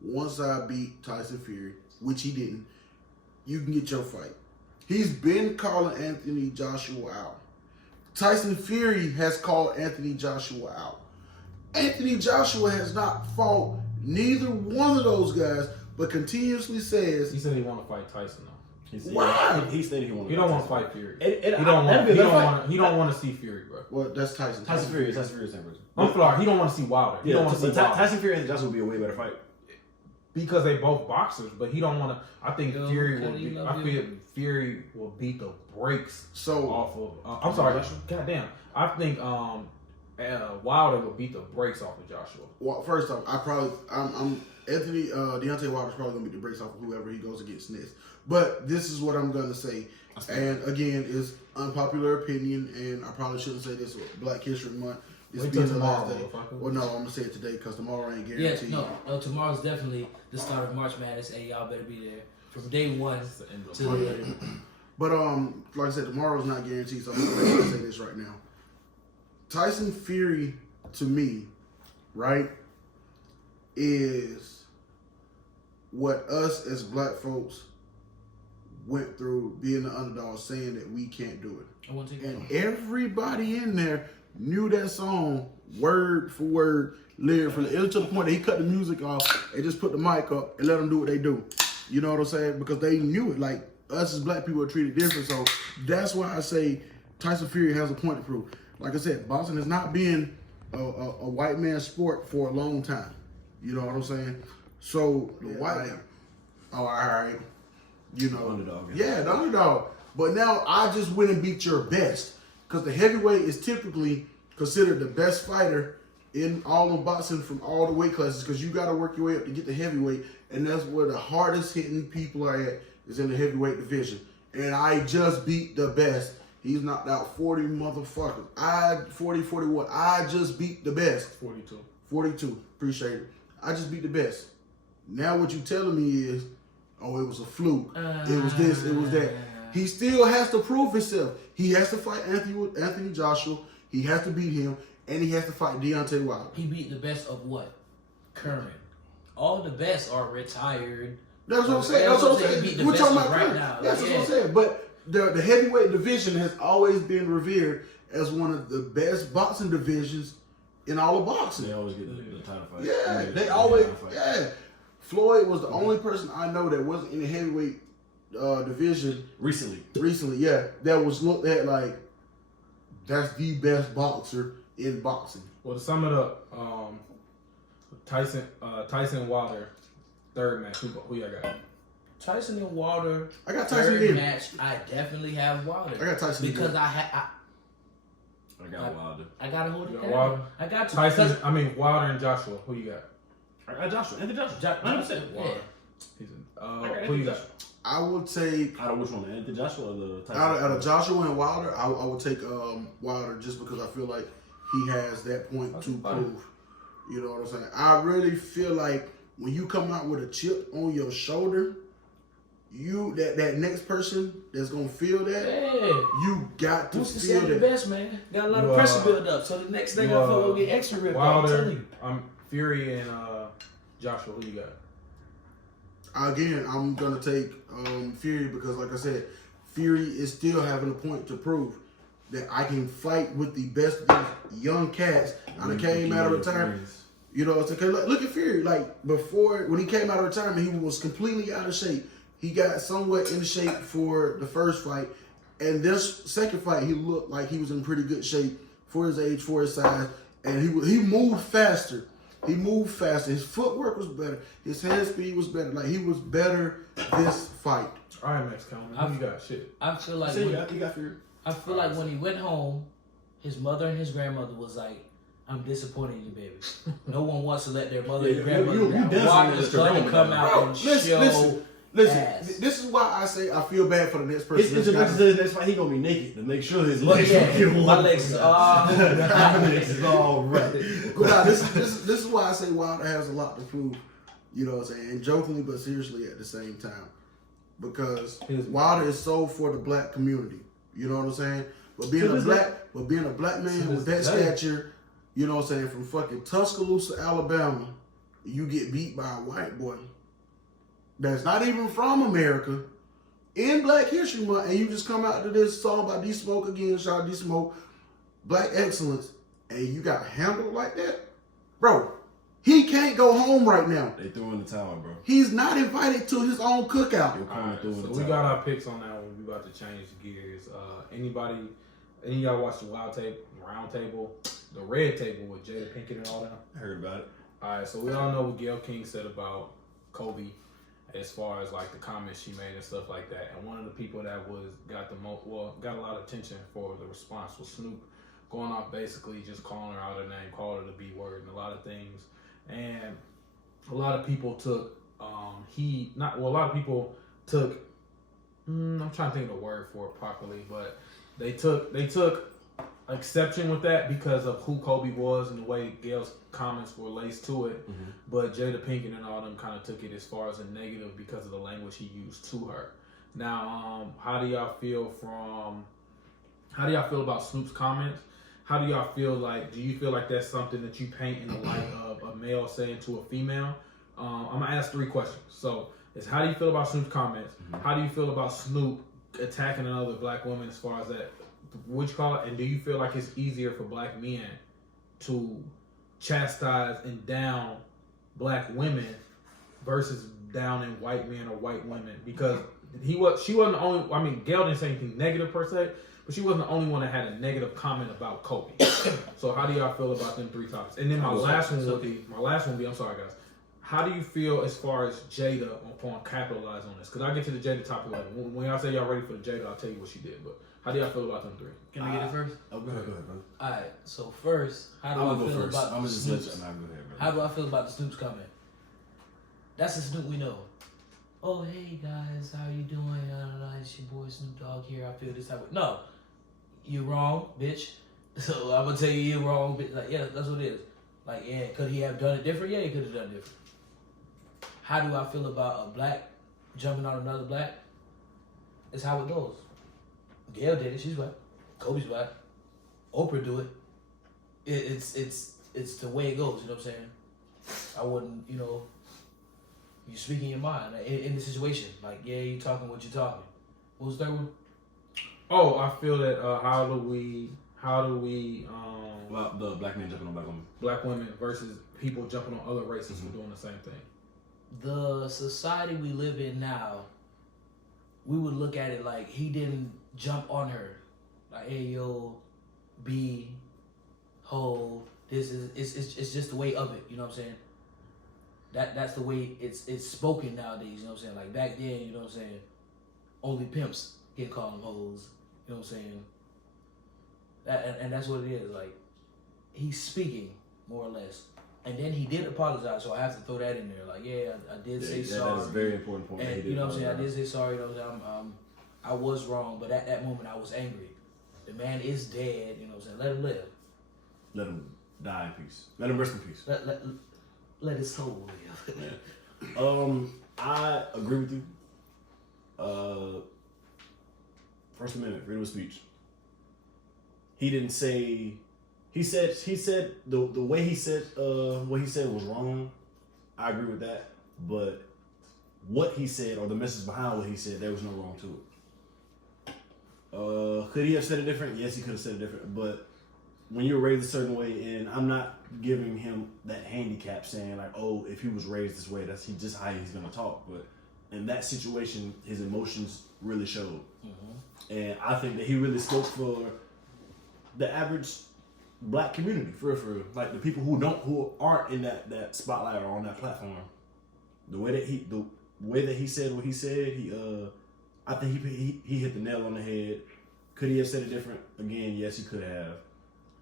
once I beat Tyson Fury, which he didn't, you can get your fight. He's been calling Anthony Joshua out. Tyson Fury has called Anthony Joshua out. Anthony Joshua has not fought neither one of those guys, but continuously says he said he want to fight Tyson though. Why? He said he wanted. He don't want to fight Fury. He don't want to see Fury, bro. Well, that's Tyson. Tyson Fury is the same person. I'm sorry. He don't want to see Wilder. He don't want to see Wilder. Tyson Fury and Joshua would be a way better fight. Because they both boxers, but he don't want to. I think Yo, Fury will. I feel Fury will beat the brakes So off of. I'm sorry. Goddamn. I think Wilder will beat the brakes off of Joshua. Well, first off, I'm Anthony Deontay Wilder's probably gonna beat the brakes off of whoever he goes against next. But this is what I'm gonna say, and again, it's unpopular opinion, and I probably shouldn't say this with Black History Month. This being the last day. Well, no, I'm gonna say it today because tomorrow ain't guaranteed. Yeah, no, tomorrow's definitely the start of March Madness, and y'all better be there from day one to the end. But like I said, tomorrow's not guaranteed, so I'm gonna say this right now. Tyson Fury, to me, right, is what us as black folks went through being the underdog, saying that we can't do it. And everybody in there knew that song word for word, lyric for lyric, to the point that he cut the music off and just put the mic up and let them do what they do. You know what I'm saying? Because they knew it. Like, us as black people are treated different. So that's why I say Tyson Fury has a point to prove. Like I said, boxing has not been a white man's sport for a long time. You know what I'm saying? So the white, all right, you know, underdog. Yeah, the underdog. But now I just went and beat your best, because the heavyweight is typically considered the best fighter in all of boxing from all the weight classes, because you got to work your way up to get the heavyweight, and that's where the hardest hitting people are at, is in the heavyweight division. And I just beat the best. He's knocked out 40 motherfuckers. 41. I just beat the best. 42. Appreciate it. I just beat the best. Now what you telling me is, oh, it was a fluke. It was this, it was that. He still has to prove himself. He has to fight Anthony Joshua. He has to beat him. And he has to fight Deontay Wilder. He beat the best of what? Current. All the best are retired. That's what I'm saying. That's what I'm saying. We're talking about right now. That's what I'm saying. But the heavyweight division has always been revered as one of the best boxing divisions in all of boxing. They always get the title fight. Yeah, they always. Yeah, Floyd was the only person I know that wasn't in the heavyweight division recently. Yeah, that was looked at like that's the best boxer in boxing. Well, to sum it up, Tyson Wilder, third match. Who y'all got? Tyson and Wilder. I got Tyson third match. I definitely have Wilder. I got Tyson because again. I got Wilder. I gotta hold it down. Wilder? I got you. Tyson. Wilder and Joshua. Who you got? I got Joshua. Anthony Joshua. 100%. Wilder. Who you got? I would take out of which one? Anthony Joshua or the Tyson? Out of Joshua and Wilder, I would take Wilder, just because I feel like he has that point to prove. You know what I'm saying? I really feel like when you come out with a chip on your shoulder, that next person that's gonna feel that, you got to feel that. The best, man. Got a lot of pressure built up, so the next thing I feel will get extra ripped. Wilder, Fury and Joshua. Who you got? Again, I'm gonna take Fury because, like I said, Fury is still having a point to prove that I can fight with the best of these young cats. I done came out of retirement. You know, it's okay. Look at Fury. Like before, when he came out of retirement, he was completely out of shape. He got somewhat in shape for the first fight, and this second fight, he looked like he was in pretty good shape for his age, for his size, and he moved faster. He moved faster. His footwork was better. His head speed was better. Like he was better this fight. All right, Max Coleman, you got shit. I feel like You got Fury. I feel like when he went home, his mother and his grandmother was like, "I'm disappointed in you, baby. No one wants to let their mother and grandmother down. Wilder's gonna come out and show ass." This is why I say I feel bad for the next person. It's the next fight. He gonna be naked to make sure his legs don't get My legs is all my legs is all right. Nah, this is why I say Wilder has a lot to prove. You know what I'm saying? And jokingly but seriously at the same time. Because Wilder is so for the black community. You know what I'm saying? But being a black man with that stature, you know what I'm saying, from fucking Tuscaloosa, Alabama, you get beat by a white boy that's not even from America in Black History Month, and you just come out to this song by D Smoke again, shout out D Smoke, Black Excellence, and you got handled like that, bro. He can't go home right now. They threw in the towel, bro. He's not invited to his own cookout. Alright, so we got our picks on that one. We about to change gears. Any of y'all watch the round table, the red table with Jada Pinkett and all that? I heard about it. Alright, so we all know what Gayle King said about Kobe as far as like the comments she made and stuff like that. And one of the people that got a lot of attention for the response was Snoop, going off basically just calling her out her name, calling her the B word and a lot of things. And a lot of people took I'm trying to think of the word for it properly, but they took exception with that because of who Kobe was and the way Gayle's comments were laced to it. Mm-hmm. But Jada Pinkett and all them kind of took it as far as a negative because of the language he used to her. Now, how do y'all feel about Snoop's comments? How do y'all feel like? Do you feel like that's something that you paint in the light of a male saying to a female? I'm gonna ask 3 questions. So, it's how do you feel about Snoop's comments? Mm-hmm. How do you feel about Snoop attacking another black woman as far as that? What you call it? And do you feel like it's easier for black men to chastise and down black women versus downing white men or white women? Because she wasn't the only. I mean, Gayle didn't say anything negative per se, but she wasn't the only one that had a negative comment about Kobe. So how do y'all feel about them 3 topics? And then my last one would be. I'm sorry, guys. How do you feel as far as Jada upon capitalizing on this? Because I get to the Jada topic later. When y'all say y'all ready for the Jada, I'll tell you what she did. But how do y'all feel about them 3? Can I get it first? Oh, go ahead, bro. All right. So first, how do I feel about I'm the just Snoops? go ahead, bro. How do I feel about the Snoops comment? That's the Snoop we know. Oh, hey guys, how you doing? It's your boy Snoop Dogg here. I feel this type of no. You wrong, bitch. So I'm gonna tell you you're wrong, bitch. Like, yeah, that's what it is. Like, yeah, could he have done it different? Yeah, he could have done it different. How do I feel about a black jumping on another black? It's how it goes. Gayle did it. She's black. Kobe's black. Oprah do it. It's the way it goes. You know what I'm saying? I wouldn't, you speaking your mind in the situation. Like, yeah, you talking what you're talking. What was the third one? Oh, I feel that how do we about the black men jumping on black women? Black women versus people jumping on other races for doing the same thing. The society we live in now, we would look at it like he didn't jump on her. Like, hey, yo, B, ho, this is it's just the way of it. You know what I'm saying? That's the way it's spoken nowadays. You know what I'm saying? Like back then, you know what I'm saying? Only pimps get called them hoes. You know what I'm saying? And that's what it is. Like, he's speaking more or less. And then he did apologize, so I have to throw that in there. Like, yeah, I did say sorry. That's a very important point. And you know what I'm saying? I did say sorry. You know what I'm saying? I was wrong, but at that moment I was angry. The man is dead. You know what I'm saying? Let him live. Let him die in peace. Let him rest in peace. Let his soul live. Yeah. I agree with you. First Amendment, freedom of speech. He didn't say. He said the way he said what he said was wrong. I agree with that, but what he said or the message behind what he said, there was no wrong to it. Could he have said it different? Yes, he could have said it different. But when you're raised a certain way, and I'm not giving him that handicap saying like, oh, if he was raised this way, that's just how he's gonna talk. But in that situation, his emotions really showed, and I think that he really spoke for the average black community, for real. Like the people who aren't in that spotlight or on that platform. The way that he said what he said, I think he hit the nail on the head. Could he have said it different? Again, yes, he could have.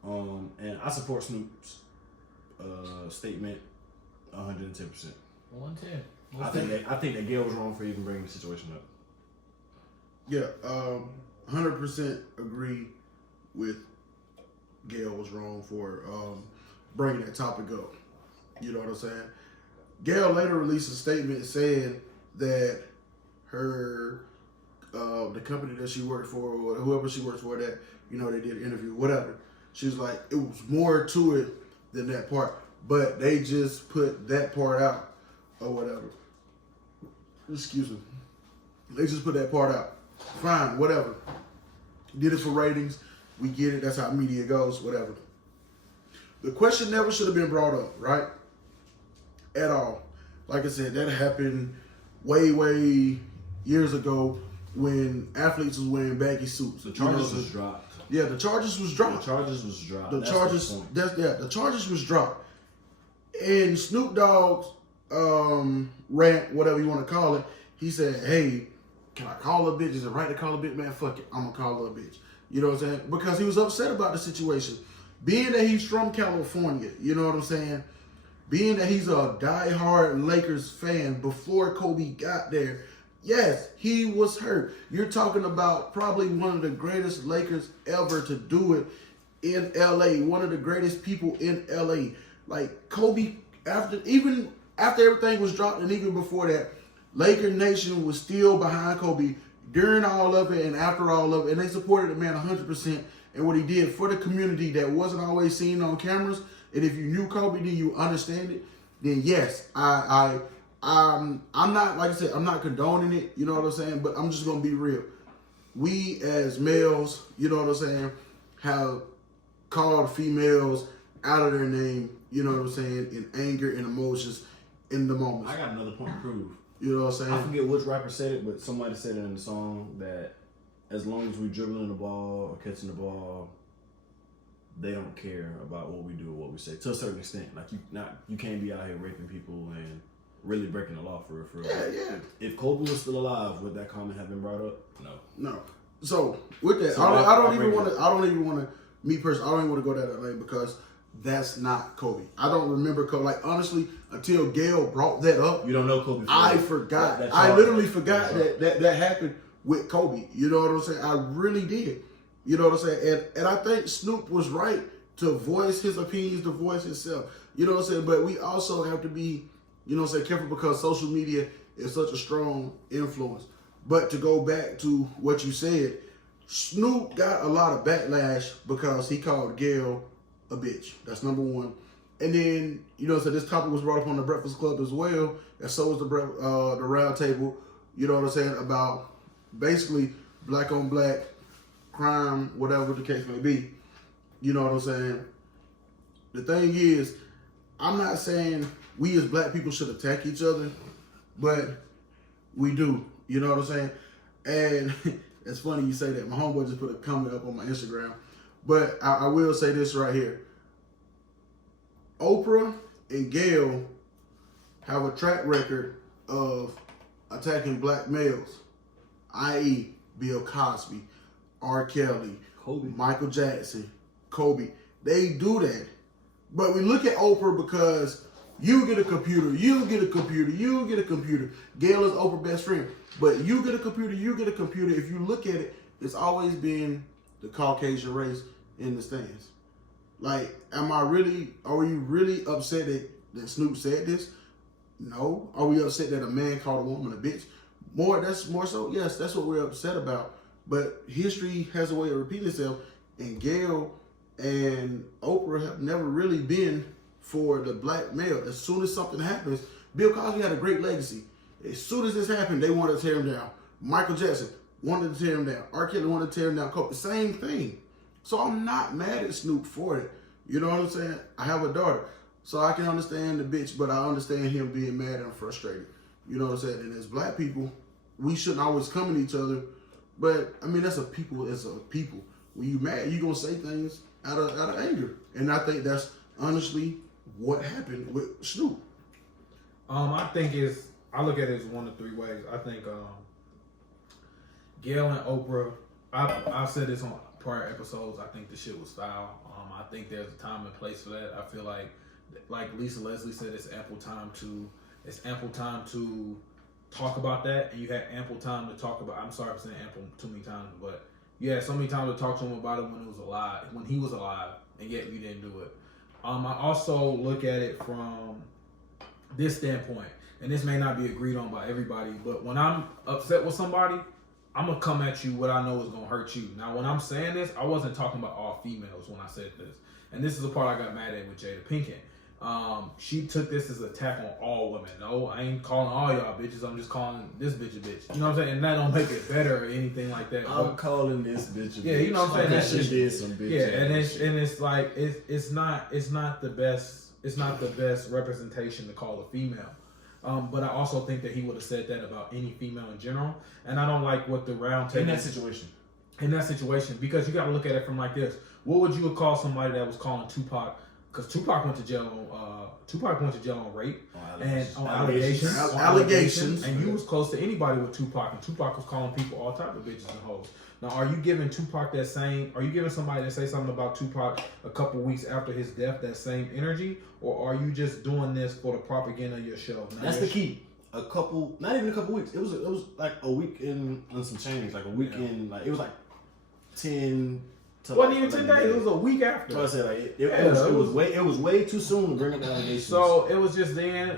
And I support Snoop's statement 110%. 110. I think that Gail was wrong for even bringing the situation up. Yeah, 100% agree with Gail was wrong for bringing that topic up. You know what I'm saying? Gail later released a statement saying that her the company that she worked for, or whoever she worked for, that they did an interview, whatever. She was like, it was more to it than that part, but they just put that part out or whatever. Excuse me. They just put that part out. Fine, whatever. Did it for ratings. We get it. That's how media goes. Whatever. The question never should have been brought up, right? At all. Like I said, that happened way years ago when athletes was wearing baggy suits. The charges was dropped. Yeah, the charges was dropped. The charges was dropped. The charges was dropped. And Snoop Dogg's rant, whatever you want to call it, he said, hey, can I call her a bitch? Is it right to call her a bitch? Man, fuck it. I'm going to call her a bitch. You know what I'm saying? Because he was upset about the situation. Being that he's from California, you know what I'm saying? Being that he's a diehard Lakers fan before Kobe got there, yes, he was hurt. You're talking about probably one of the greatest Lakers ever to do it in LA, one of the greatest people in LA. Like Kobe, after everything was dropped and even before that, Laker Nation was still behind Kobe during all of it and after all of it, and they supported the man 100% and what he did for the community that wasn't always seen on cameras. And if you knew Kobe, then you understand it. Then yes, I'm not, like I said, I'm not condoning it. You know what I'm saying? But I'm just gonna be real. We as males, you know what I'm saying, have called females out of their name. You know what I'm saying? In anger and emotions in the moment. I got another point to prove. You know what I'm saying? I forget which rapper said it, but somebody said it in the song that as long as we dribbling the ball or catching the ball, they don't care about what we do or what we say to a certain extent. Like you can't be out here raping people and really breaking the law for real. Yeah. If Kobe was still alive, would that comment have been brought up? No. So with that, I don't even want to. Me personally, I don't even want to go that lane because that's not Kobe. I don't remember Kobe. Like honestly, until Gail brought that up, you don't know Kobe. I forgot. I literally forgot that happened with Kobe. You know what I'm saying? I really did. You know what I'm saying? And I think Snoop was right to voice his opinions, to voice himself. You know what I'm saying? But we also have to be, you know what I'm saying, careful because social media is such a strong influence. But to go back to what you said, Snoop got a lot of backlash because he called Gail a bitch. That's number one. And then, you know, so this topic was brought up on the Breakfast Club as well. And so was the round table, you know what I'm saying, about basically black on black crime, whatever the case may be. You know what I'm saying? The thing is, I'm not saying we as black people should attack each other, but we do. You know what I'm saying? And it's funny you say that. My homeboy just put a comment up on my Instagram. But I will say this right here. Oprah and Gail have a track record of attacking black males, i.e. Bill Cosby, R. Kelly, Kobe, Michael Jackson, Kobe. They do that. But we look at Oprah because you get a computer, you get a computer, you get a computer. Gail is Oprah's best friend. But you get a computer, you get a computer. If you look at it, it's always been the Caucasian race in the stands. Like, are you really upset that Snoop said this? No. Are we upset that a man called a woman a bitch? That's more so, yes, that's what we're upset about. But history has a way of repeating itself, and Gail and Oprah have never really been for the black male. As soon as something happens, Bill Cosby had a great legacy. As soon as this happened, they wanted to tear him down. Michael Jackson wanted to tear him down. R. Kelly wanted to tear him down. Kobe, same thing. So I'm not mad at Snoop for it. You know what I'm saying? I have a daughter, so I can understand the bitch, but I understand him being mad and frustrated. You know what I'm saying? And as black people, we shouldn't always come at each other. But I mean, that's a people. It's a people. When you mad, you gonna say things out of anger, and I think that's honestly what happened with Snoop. I look at it as one of three ways. I think Gail and Oprah. I've said this on prior episodes. I think the shit was foul. I think there's a time and place for that. I feel like Lisa Leslie said, it's ample time to talk about that, and you had ample time to talk about. I'm sorry for saying ample too many times, but you had so many times to talk to him about it when he was alive, and yet you didn't do it. I also look at it from this standpoint, and this may not be agreed on by everybody, but when I'm upset with somebody, I'm gonna come at you what I know is gonna hurt you. Now, when I'm saying this, I wasn't talking about all females when I said this, and this is the part I got mad at with Jada Pinkett. She took this as an attack on all women. No, I ain't calling all y'all bitches. I'm just calling this bitch a bitch. You know what I'm saying? And that don't make it better or anything like that. I'm calling this bitch a bitch. Yeah, you know what I'm saying? She did some bitch. Yeah, and it's like it's not the best representation to call a female. But I also think that he would have said that about any female in general. And I don't like what the round table in that situation, because you got to look at it from like this. What would you call somebody that was calling Tupac? Because Tupac went to jail on rape and on allegations, and you was close to anybody with Tupac, and Tupac was calling people all type of bitches and hoes. Now, are you giving Tupac that same? Are you giving somebody that say something about Tupac a couple weeks after his death that same energy, or are you just doing this for the propaganda of your show? Now, that's the key. Not even a couple weeks. It was like a week in on some change, like a weekend. Like it was like 10. It wasn't even 10 days. It was a week after. I said like it was way too soon to bring up the allegations. So it was just then.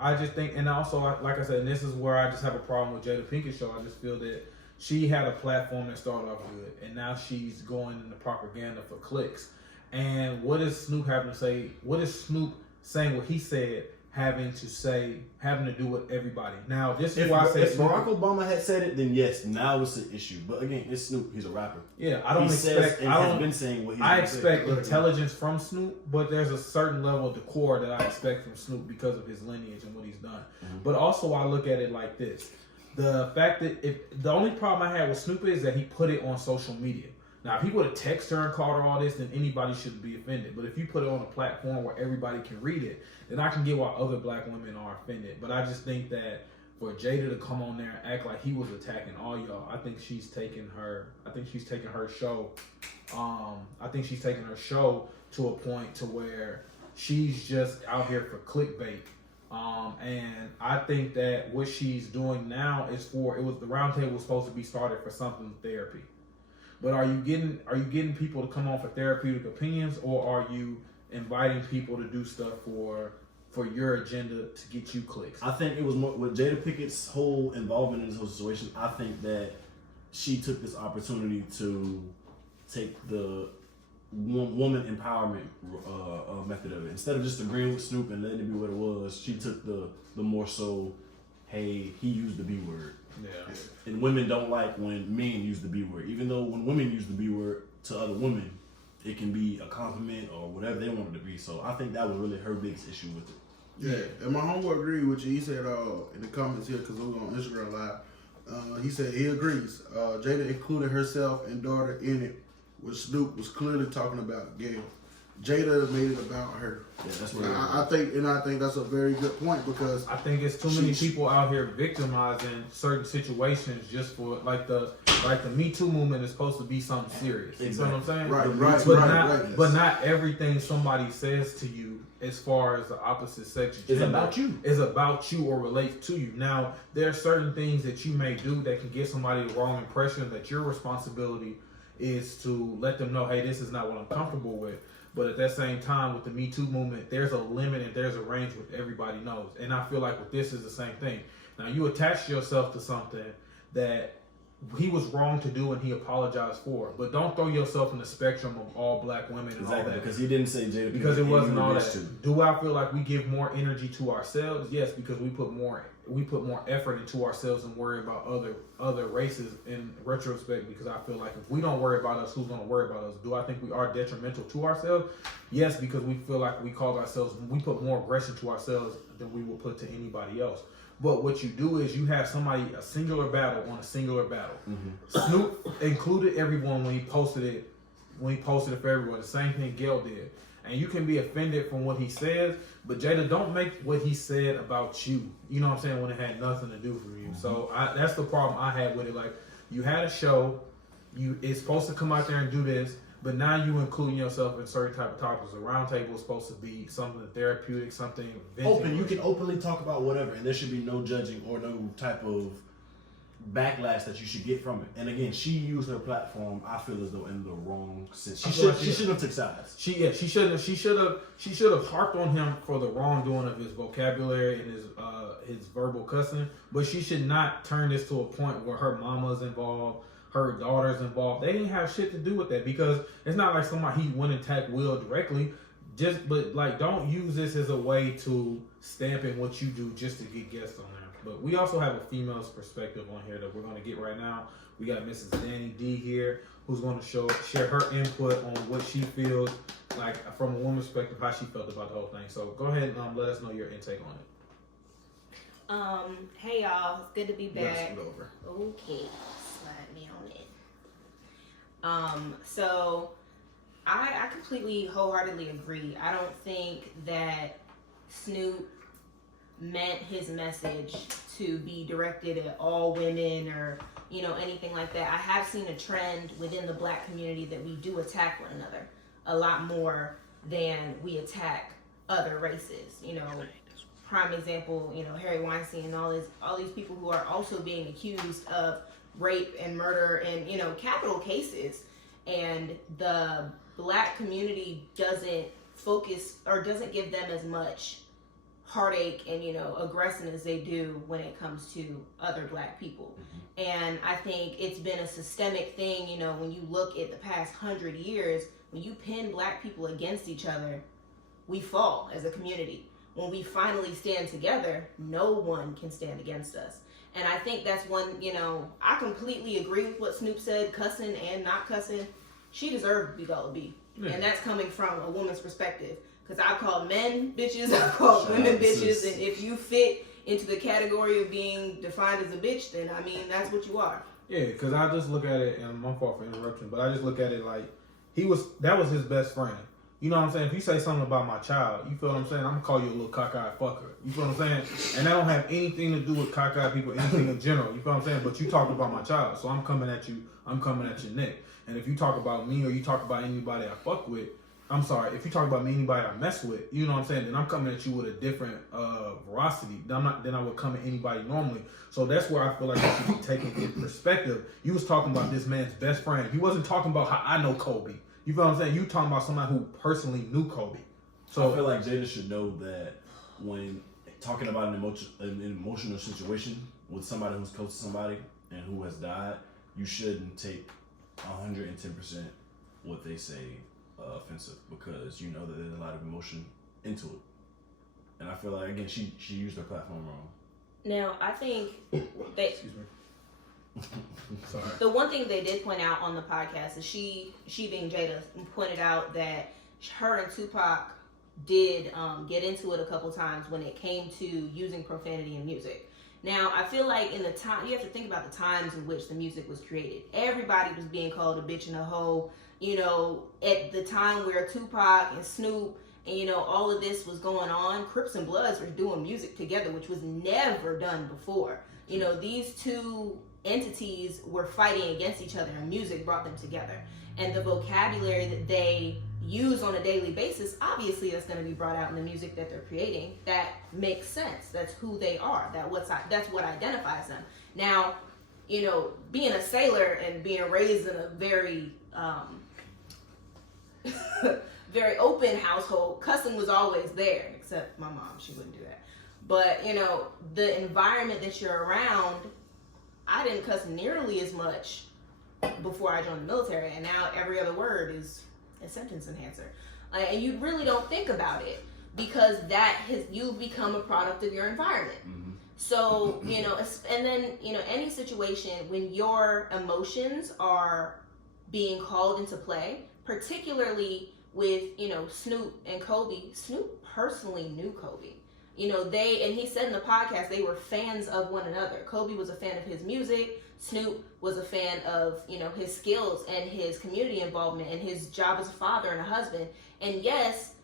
I just think, and also like I said, and this is where I just have a problem with Jada Pinkett show. I just feel that she had a platform that started off good, and now she's going into propaganda for clicks. And what is Snoop having to say? What is Snoop saying? What he said having to do with everybody. Now, this is why I say if Barack Obama had said it, then yes, now it's an issue. But again, it's Snoop. He's a rapper. Yeah, I don't expect. Has been saying what he's I expect intelligence from Snoop, but there's a certain level of decor that I expect from Snoop because of his lineage and what he's done. Mm-hmm. But also, I look at it like this: the fact that the only problem I had with Snoop is that he put it on social media. Now, if he would have texted her and called her all this, then anybody should be offended. But if you put it on a platform where everybody can read it, then I can get why other black women are offended. But I just think that for Jada to come on there and act like he was attacking all y'all, I think she's taking her show. I think she's taking her show to a point to where she's just out here for clickbait. And I think that what she's doing now is the roundtable was supposed to be started for something therapy. But are you getting people to come on for therapeutic opinions, or are you inviting people to do stuff for your agenda to get you clicks? I think it was more with Jada Pinkett's whole involvement in this whole situation. I think that she took this opportunity to take the woman empowerment method of it. Instead of just agreeing with Snoop and letting it be what it was, she took the more so, hey, he used the B word. Yeah. And women don't like when men use the B word. Even though when women use the B word to other women, it can be a compliment or whatever they want it to be. So I think that was really her biggest issue with it. Yeah, and my homeboy agreed with you. He said in the comments here, because we're on Instagram Live, he said he agrees. Jada included herself and daughter in it, which Snoop was clearly talking about Gail. Jada made it about her. Yeah, that's what I think that's a very good point, because I think it's too many people out here victimizing certain situations just for like the Me Too movement is supposed to be something serious. You know what I'm saying? Right. But not everything somebody says to you, as far as the opposite sex gender, is about you or relates to you. Now, there are certain things that you may do that can give somebody the wrong impression, that your responsibility is to let them know, hey, this is not what I'm comfortable with. But at that same time, with the Me Too movement, there's a limit and there's a range which everybody knows. And I feel like with this is the same thing. Now, you attach yourself to something that he was wrong to do and he apologized for it. But don't throw yourself in the spectrum of all black women and all Exactly, that. because he didn't say Jada Pinkett. Because it wasn't all that. Too. Do I feel like we give more energy to ourselves? Yes, because we put more effort into ourselves and worry about other races in retrospect. Because I feel like if we don't worry about us, who's going to worry about us? Do I think we are detrimental to ourselves? Yes, because we feel like we put more aggression to ourselves than we will put to anybody else. But what you do is you have a singular battle on a singular battle. Mm-hmm. Snoop included everyone when he posted it for everyone. The same thing Gail did. And you can be offended from what he says, but Jada, don't make what he said about you. You know what I'm saying? When it had nothing to do for you. Mm-hmm. So that's the problem I had with it. Like, you had a show, it's supposed to come out there and do this, but now you including yourself in certain type of topics. A round table is supposed to be something therapeutic, something open. You can openly talk about whatever, and there should be no judging or no type of backlash that you should get from it. And again, she used her platform, I feel as though, in the wrong sense. She should have took sides. She should have harped on him for the wrongdoing of his vocabulary and his verbal cussing. But she should not turn this to a point where her mama's involved, her daughter's involved. They didn't have shit to do with that, because it's not like he went and attacked Will directly. Don't use this as a way to stamp in what you do just to get guests on there. But we also have a female's perspective on here that we're going to get right now. We got Mrs. Danny D here, who's going to share her input on what she feels like from a woman's perspective, how she felt about the whole thing. So go ahead and let us know your intake on it. Hey y'all, it's good to be back. Over. Okay, slide me on it. So I completely wholeheartedly agree. I don't think that Snoop meant his message to be directed at all women or anything like that. I have seen a trend within the black community that we do attack one another a lot more than we attack other races. Prime example, Harry Weinstein and all these people who are also being accused of rape and murder and capital cases, and the black community doesn't focus or doesn't give them as much heartache and aggression as they do when it comes to other black people. Mm-hmm. And I think it's been a systemic thing. When you look at the past 100 years, when you pin black people against each other, we fall as a community. When we finally stand together, no one can stand against us. And I think that's one, I completely agree with what Snoop said, cussing and not cussing. She deserved to be Gullah B. Yeah. And that's coming from a woman's perspective. Because I've called men bitches, I've called women bitches, and if you fit into the category of being defined as a bitch, then that's what you are. Yeah, because I just look at it, and my fault for interruption, but I just look at it like that was his best friend. You know what I'm saying? If you say something about my child, you feel what I'm saying? I'm gonna call you a little cockeyed fucker. You feel what I'm saying? And that don't have anything to do with cockeyed people, anything in general. You feel what I'm saying? But you talk about my child, so I'm coming at you. I'm coming at your neck. And if you talk about me or you talk about anybody I fuck with, I'm sorry, if you talk about me, anybody I mess with, you know what I'm saying, then I'm coming at you with a different veracity than I would come at anybody normally. So that's where I feel like you should be taking in perspective. You was talking about this man's best friend. He wasn't talking about how I know Kobe. You feel what I'm saying? You talking about somebody who personally knew Kobe. So I feel like Jada should know that when talking about an emotional situation with somebody who's close to somebody and who has died, you shouldn't take 110% what they say offensive, because you know that there's a lot of emotion into it. And I feel like, again, she used her platform wrong. Now, I think they... Excuse me. Sorry. The one thing they did point out on the podcast is she being Jada, pointed out that her and Tupac did get into it a couple times when it came to using profanity in music. Now, I feel like in the time, you have to think about the times in which the music was created. Everybody was being called a bitch and a hoe. At the time where Tupac and Snoop and, all of this was going on, Crips and Bloods were doing music together, which was never done before. These two entities were fighting against each other, and music brought them together. And the vocabulary that they use on a daily basis, obviously that's going to be brought out in the music that they're creating. That makes sense. That's who they are. That's what identifies them. Now, being a sailor and being raised in a very very open household, cussing was always there, except my mom, she wouldn't do that. But, the environment that you're around I didn't cuss nearly as much before I joined the military, and now every other word is a sentence enhancer. And you really don't think about it because you've become a product of your environment. Mm-hmm. So, and then, any situation when your emotions are being called into play, particularly with, Snoop and Kobe. Snoop personally knew Kobe. And he said in the podcast, they were fans of one another. Kobe was a fan of his music. Snoop was a fan of, his skills and his community involvement and his job as a father and a husband. And yes,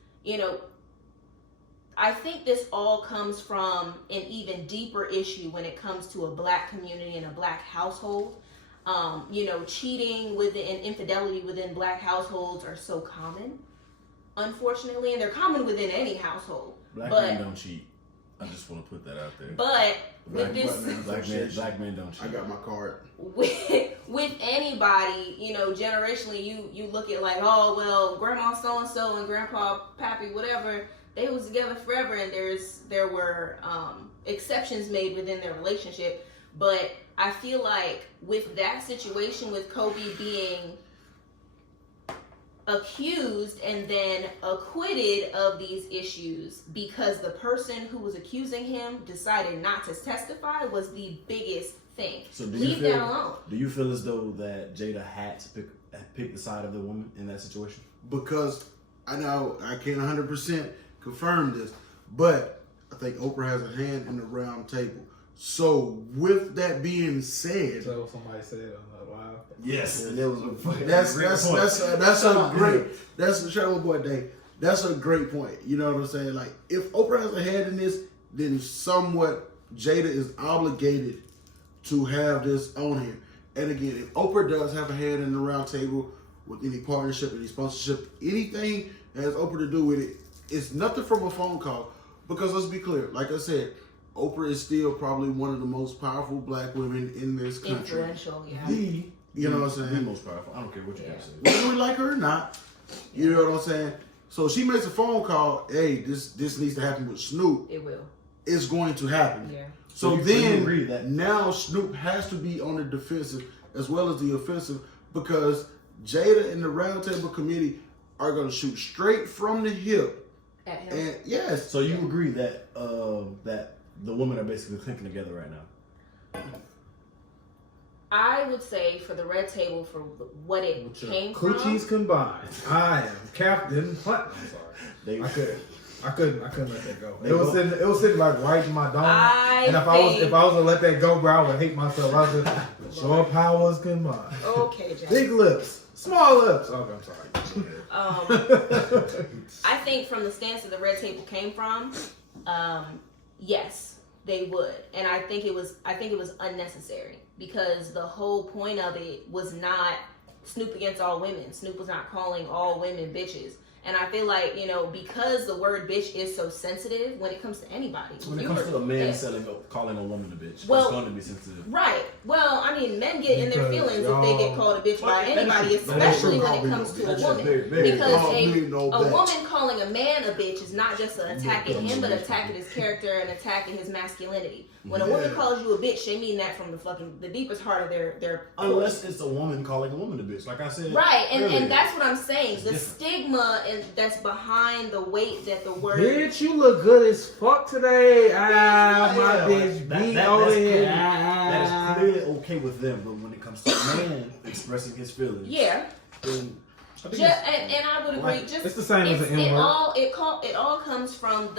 I think this all comes from an even deeper issue when it comes to a black community and a black household. Cheating and infidelity within black households are so common, unfortunately, and they're common within any household. Black men don't cheat. I just want to put that out there. But Black men don't cheat. I got my card. With anybody, generationally, you look at like, oh well, grandma so and so and grandpa pappy whatever, they was together forever, and there were exceptions made within their relationship. But I feel like with that situation, with Kobe being accused and then acquitted of these issues because the person who was accusing him decided not to testify was the biggest thing. So leave that alone. Do you feel as though that Jada had to pick the side of the woman in that situation? Because I know I can't 100% confirm this, but I think Oprah has a hand in the round table. So with that being said, So somebody said on the live. Yes, and there was a that's Charlotte Boy Day. That's a great point. You know what I'm saying? Like, if Oprah has a hand in this, then somewhat Jada is obligated to have this on here. And again, if Oprah does have a hand in the round table with any partnership, any sponsorship, anything that has Oprah to do with it, it's nothing from a phone call. Because let's be clear, like I said, Oprah is still probably one of the most powerful black women in this country. Influential, yeah. You know what I'm The saying? most powerful. I don't care what you guys say. Whether we like her or not, you know what I'm saying? So she makes a phone call, hey, this needs to happen with Snoop. It will. It's going to happen. Yeah. So you then agree that now Snoop has to be on the defensive as well as the offensive because Jada and the Roundtable Committee are going to shoot straight from the hip. At him. And yes. So you agree that that the women are basically clinking together right now? I would say for the Red Table, for what it With your came coochies from. combined, I am Captain Platinum. I'm sorry. I couldn't let that go. It was sitting like right in my dome. And if I was to let that go, bro, I would hate myself. I was just your powers combined. Okay, Jack. Big lips, small lips. Okay, I'm sorry. I think from the stance that the Red Table came from, yes, they would, and I think it was unnecessary because the whole point of it was not Snoop against all women. Snoop was not calling all women bitches. And I feel like, because the word bitch is so sensitive when it comes to anybody. When it comes to a man calling a woman a bitch, well, it's going to be sensitive. Right. Well, I mean, men get in their feelings if they get called a bitch by anybody, especially when it comes to a woman. Because a woman calling a man a bitch is not just attacking him, but attacking his character and attacking his masculinity. When a woman calls you a bitch, they mean that from the deepest heart of their unless it's a woman calling a woman a bitch, like I said. Right, and that's what I'm saying. The stigma that's behind the weight that the word. Bitch, you look good as fuck today. My bitch beat over here. That is clearly okay with them, but when it comes to a man expressing his feelings, yeah. Then And I would agree. It's the same as the N-word. It all comes from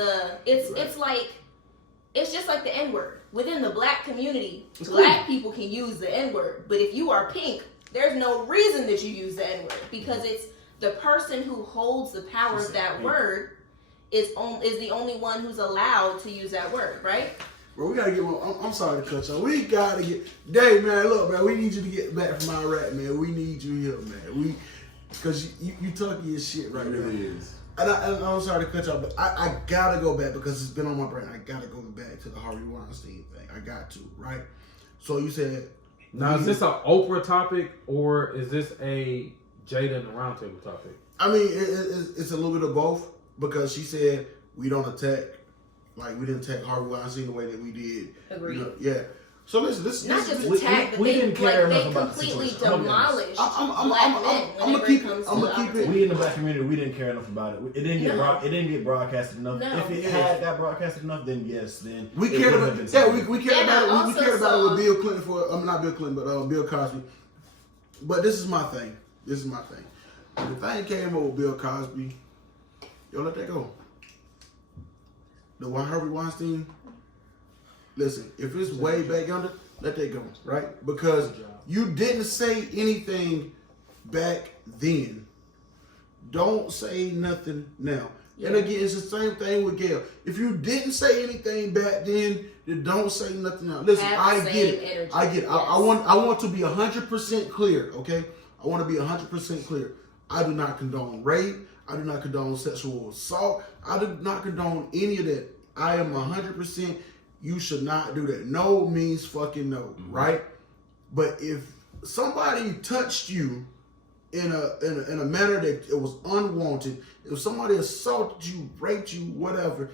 it's just like the N-word. Within the black community, black people can use the N-word. But if you are pink, there's no reason that you use the N-word. Because it's the person who holds the power of that word is the only one who's allowed to use that word, right? Bro, we gotta get one. I'm sorry to cut y'all. We gotta get Dave, man. Look, man, we need you to get back from Iraq, man. We need you here, man. Because you talking your shit right now. It really is. And I'm sorry to cut y'all, but I gotta go back because it's been on my brain. I gotta go back to the Harvey Weinstein thing. I got to, right? So you said. Now, is this an Oprah topic or is this a Jada and the Roundtable topic? I mean, it's a little bit of both because she said we don't attack, we didn't attack Harvey Weinstein the way that we did. Agreed. Yeah. So listen, not just we- attack, but we they didn't care like they enough about the completely situation. I'm gonna be demolished I'm black men gonna whenever keep it comes it. I'm to gonna keep it. We in the black community, we didn't care enough about it. It didn't get No. it didn't get broadcasted enough. No. If it had got broadcasted enough, then yes, then We it cared would have about been yeah, something. we cared And about I it. We also cared about it saw- with Bill Clinton for not Bill Clinton, but Bill Cosby. But this is my thing. This is my thing. The thing came up with Bill Cosby. Yo, let that go. The Harvey Weinstein. Listen, if it's way back under, let that go, right? Because you didn't say anything back then. Don't say nothing now. And again, it's the same thing with Gail. If you didn't say anything back then don't say nothing now. Listen, Have the I get same it. energy. I get it. Yes. I want to be 100% clear, okay? I want to be 100% clear. I do not condone rape. I do not condone sexual assault. I do not condone any of that. I am 100%. You should not do that. No means fucking no, right? But if somebody touched you in a manner that it was unwanted, if somebody assaulted you, raped you, whatever,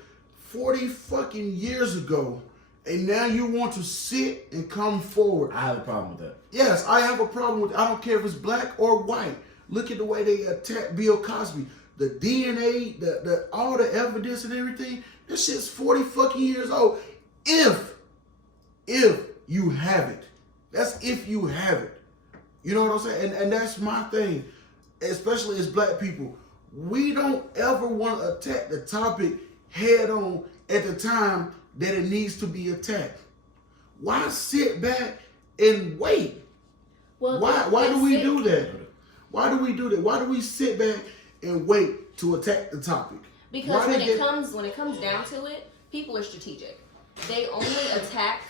40 fucking years ago, and now you want to sit and come forward. I have a problem with that. Yes, I have a problem with it. I don't care if it's black or white. Look at the way they attacked Bill Cosby. The DNA, the all the evidence and everything. This shit's 40 fucking years old. If you have it. That's if you have it. You know what I'm saying? And that's my thing. Especially as black people. We don't ever want to attack the topic head on at the time that it needs to be attacked. Why sit back and wait? Well, Why do we that's do it. that? Why do we do that? Why do we sit back and wait to attack the topic? Because Why when they it get- comes down to it, people are strategic. They only attack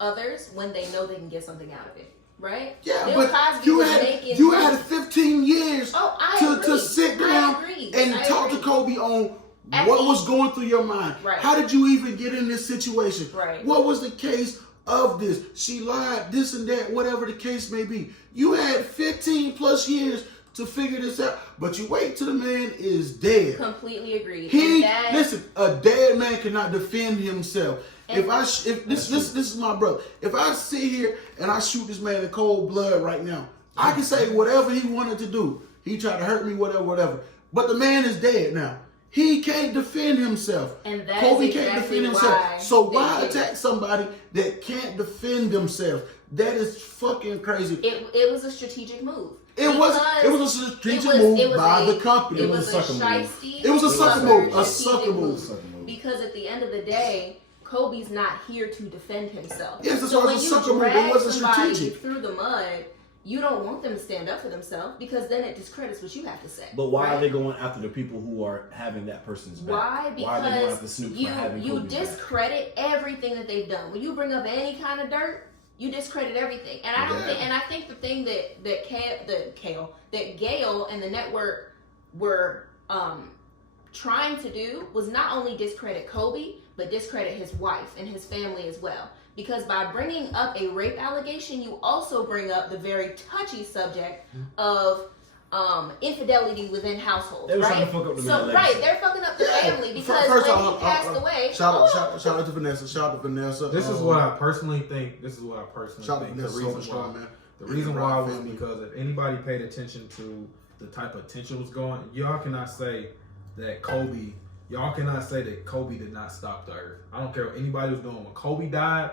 others when they know they can get something out of it, right? Yeah, Bill but Cosby you was had making you money. had 15 years Oh, I to agree. sit I down agree. and I talk agree. to Kobe on At what the- was going through your mind. Right. How did you even get in this situation? Right. What was the case of this? She lied, this and that, whatever the case may be. You had 15 plus years to figure this out, but you wait till the man is dead. Completely agreed. He And that- listen. A dead man cannot defend himself. And- If this is my brother. If I sit here and I shoot this man in cold blood right now, I can say whatever he wanted to do. He tried to hurt me, whatever. But the man is dead now. He can't defend himself. And that Kobe is can't exactly defend himself. why So they why did it. attack somebody that can't defend themselves? That is fucking crazy. It was a strategic move. It was a strategic move by the company. It was a sucker move. shiesty. It was a sucker move. A strategic sucker move. Sucker move. Because at the end of the day, Kobe's not here to defend himself. Yes, that's so why when it's a you sucker move. It drag wasn't somebody strategic. through the mud, you don't want them to stand up for themselves because then it discredits what you have to say. But why right? are they going after the people who are having that person's back? Why? Why are they going after Because Snoop you for having you Kobe's back? discredit everything that they've done. When you bring up any kind of dirt, you discredit everything. And I don't Yeah. think. And I think the thing that Gail and the network were trying to do was not only discredit Kobe, but discredit his wife and his family as well. Because by bringing up a rape allegation, you also bring up the very touchy subject of infidelity within households. They were right? trying to fuck up the So man's right, legacy. they're fucking up the Yeah. family because First when off, he passed away. Shout out to Vanessa. Shout out to Vanessa. This is what I personally think. Shout out to The Vanessa. So reason strong, why. man. The reason why was Family. because if anybody paid attention to the type of tension was going, y'all cannot say that Kobe did not stop the earth. I don't care what anybody was doing. When Kobe died,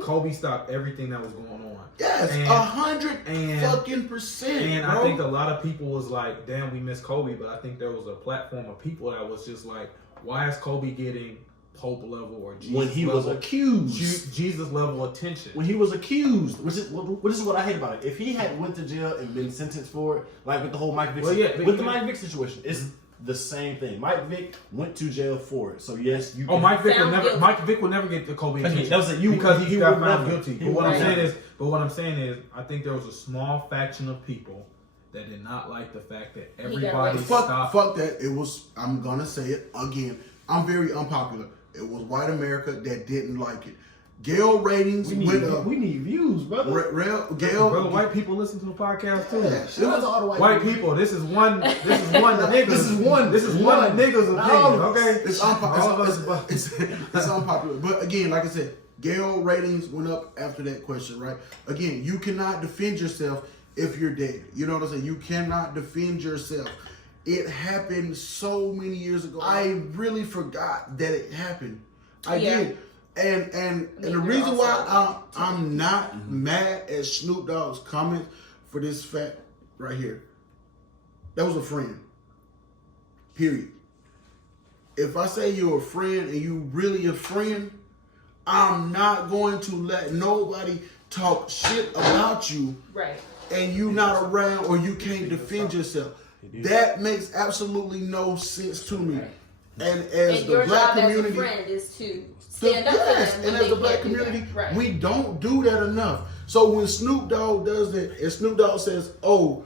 Kobe stopped everything that was going on. Yes, And- 100% And bro. I think a lot of people was like, damn, we miss Kobe. But I think there was a platform of people that was just like, why is Kobe getting Pope level or Jesus When he was level, accused. Jesus level attention? When he was accused, which is what I hate about it. If he had went to jail and been sentenced for it, like with the whole Mike Vick, Well, yeah, but with the even- Mike Vick situation, it's the same thing. Mike Vick went to jail for it, so yes, you. Oh, Mike Vick Found would never get the Kobe Okay, attention that was it. because he he got would found never. guilty. He But what would I'm never. saying is, I think there was a small faction of people that did not like the fact that got everybody away. stopped. Fuck that. It was, I'm gonna say it again. I'm very unpopular. It was white America that didn't like it. Gail ratings went up. We need views, brother. Gail, Brother, white people listen to the podcast too. Yeah, shout out to all the White people, this is one niggas. This is one niggas Not all opinion, of us. okay? It's All of us, unpopular. It's unpopular. But again, like I said, Gail ratings went up after that question, right? Again, you cannot defend yourself if you're dead. You know what I'm saying? You cannot defend yourself. It happened so many years ago. I really forgot that it happened. I did. And the reason why I'm not mad at Snoop Dogg's comments for this fact right here. That was a friend. Period. If I say you're a friend and you really a friend, I'm not going to let nobody talk shit about you. Right. And you not around or you can't defend yourself. That makes absolutely no sense to me. And as the black community, as a friend is to stand up for them. And as the black community, we don't do that enough. So when Snoop Dogg does that, and Snoop Dogg says, "Oh,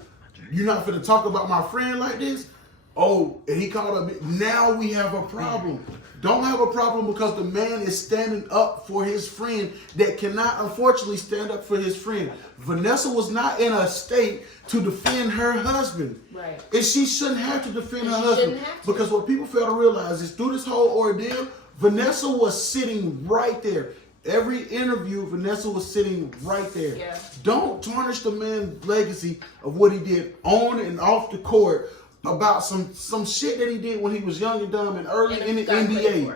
you're not finna talk about my friend like this," oh, and he called up. Now we have a problem. Don't have a problem because the man is standing up for his friend that cannot, unfortunately, stand up for his friend. Vanessa was not in a state to defend her husband. Right. And she shouldn't have to defend her husband. Because what people fail to realize is through this whole ordeal, Vanessa was sitting right there. Every interview, Vanessa was sitting right there. Yeah. Don't tarnish the man's legacy of what he did on and off the court about some shit that he did when he was young and dumb and early in the NBA.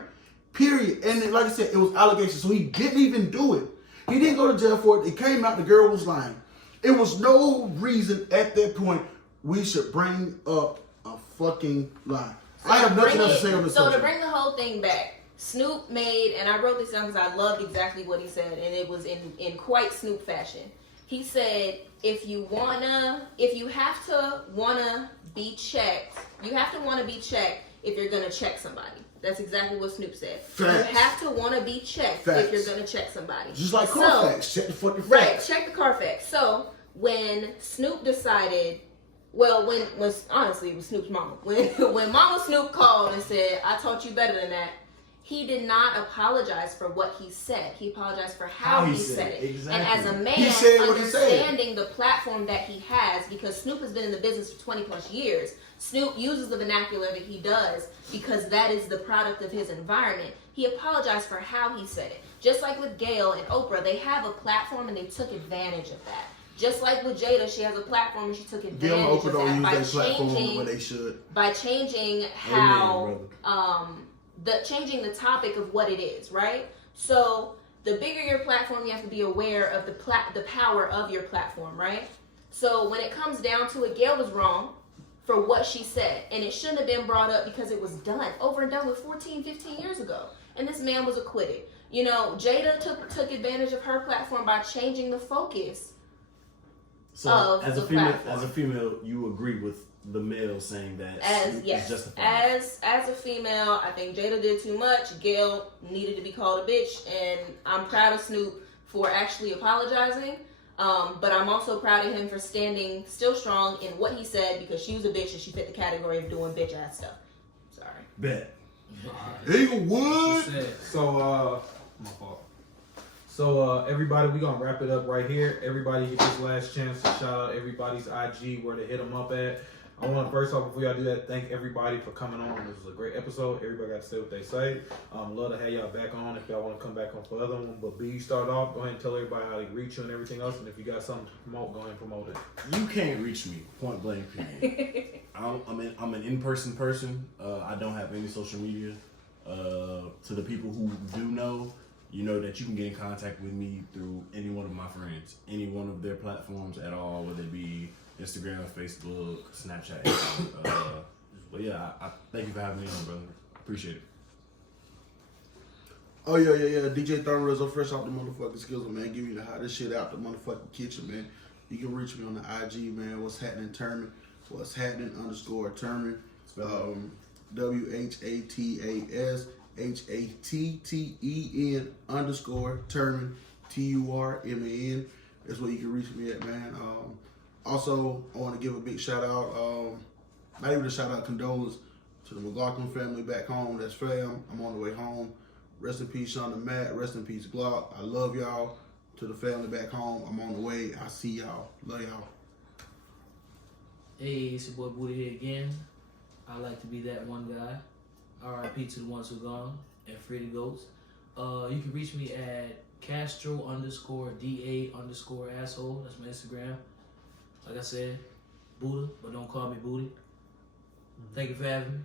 Period. And then, like I said, it was allegations. So he didn't even do it. He didn't go to jail for it. It came out the girl was lying. It was no reason at that point we should bring up a fucking lie. I have nothing else to say on this. So to bring the whole thing back, Snoop made, and I wrote this down because I loved exactly what he said, and it was in quite Snoop fashion. He said, if you have to wanna be checked, you have to wanna be checked if you're gonna check somebody. That's exactly what Snoop said. Facts. You have to wanna be checked if you're gonna check somebody. Just like Carfax, check the fucking facts. Right, check the Carfax. So when Snoop decided, honestly it was Snoop's mama. When Mama Snoop called and said, "I taught you better than that," he did not apologize for what he said. He apologized for how he said it. Exactly. And as a man, understanding the platform that he has, because Snoop has been in the business for 20 plus years, Snoop uses the vernacular that he does because that is the product of his environment. He apologized for how he said it. Just like with Gail and Oprah, they have a platform and they took advantage of that. Just like with Jada, she has a platform and she took advantage of that by changing how changing the topic of what it is, right? So the bigger your platform, you have to be aware of the power of your platform, right? So when it comes down to it, Gail was wrong for what she said, and it shouldn't have been brought up because it was done, over and done with 14, 15 years ago, and this man was acquitted. You know, Jada took advantage of her platform by changing the focus of the platform. As a female, you agree with the male saying that yes, justified. as a female, I think Jada did too much. Gail needed to be called a bitch, and I'm proud of Snoop for actually apologizing. But I'm also proud of him for standing still strong in what he said, because she was a bitch and she fit the category of doing bitch ass stuff. Sorry. Bet. Inglewood. So my fault. So everybody, we gonna wrap it up right here. Everybody get this last chance to shout out everybody's IG, where to hit them up at. I want to first off, before y'all do that, thank everybody for coming on. This was a great episode. Everybody got to say what they say. Love to have y'all back on if y'all want to come back on for the other one. But B, start off. Go ahead and tell everybody how they reach you and everything else. And if you got something to promote, go ahead and promote it. You can't reach me, point blank period. I'm an in-person person. I don't have any social media. To the people who do know, you know that you can get in contact with me through any one of my friends, any one of their platforms at all, whether it be Instagram, Facebook, Snapchat. But yeah, I thank you for having me on, brother. Appreciate it. Oh yeah. DJ Turm is fresh off the motherfucking skills, man. Give you the hottest shit out the motherfucking kitchen, man. You can reach me on the IG, man. What's happening, Turman? What's happening _Turman? WHATASHATTEN _Turman TURMAN. That's where you can reach me at, man. Also, I want to give a big shout out, not even a shout out, condolence to the McLaughlin family back home. That's fam. I'm on the way home. Rest in peace, Sean and Matt. Rest in peace, Glock. I love y'all. To the family back home, I'm on the way. I see y'all. Love y'all. Hey, it's your boy Booda here again. I like to be that one guy. RIP to the ones who gone, and free the ghosts. You can reach me at Castro_DA_asshole. That's my Instagram. Like I said, Booda, but don't call me Booty. Thank you for having me.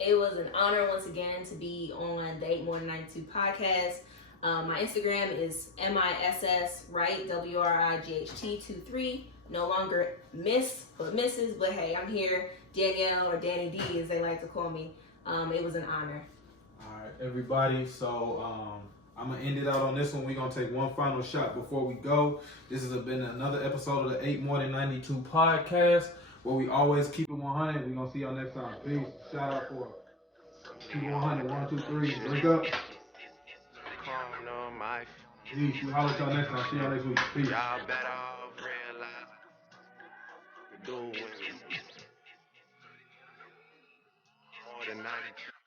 It was an honor once again to be on the 8 More Than 92 podcast. My Instagram is MISS, right? WRIGHT23. No longer Miss, but Mrs. But hey, I'm here. Danielle or Danny D, as they like to call me. It was an honor. All right, everybody. So I'm gonna end it out on this one. We're gonna take one final shot before we go. This has been another episode of the 8 More Than 92 podcast, where we always keep it 100. We're gonna see y'all next time. Peace. Shout out for keep it 100. 1, 2, 3. Wake up. Peace. We holler at y'all next time. See y'all next week. Peace. Y'all better realize we're doing more than 92.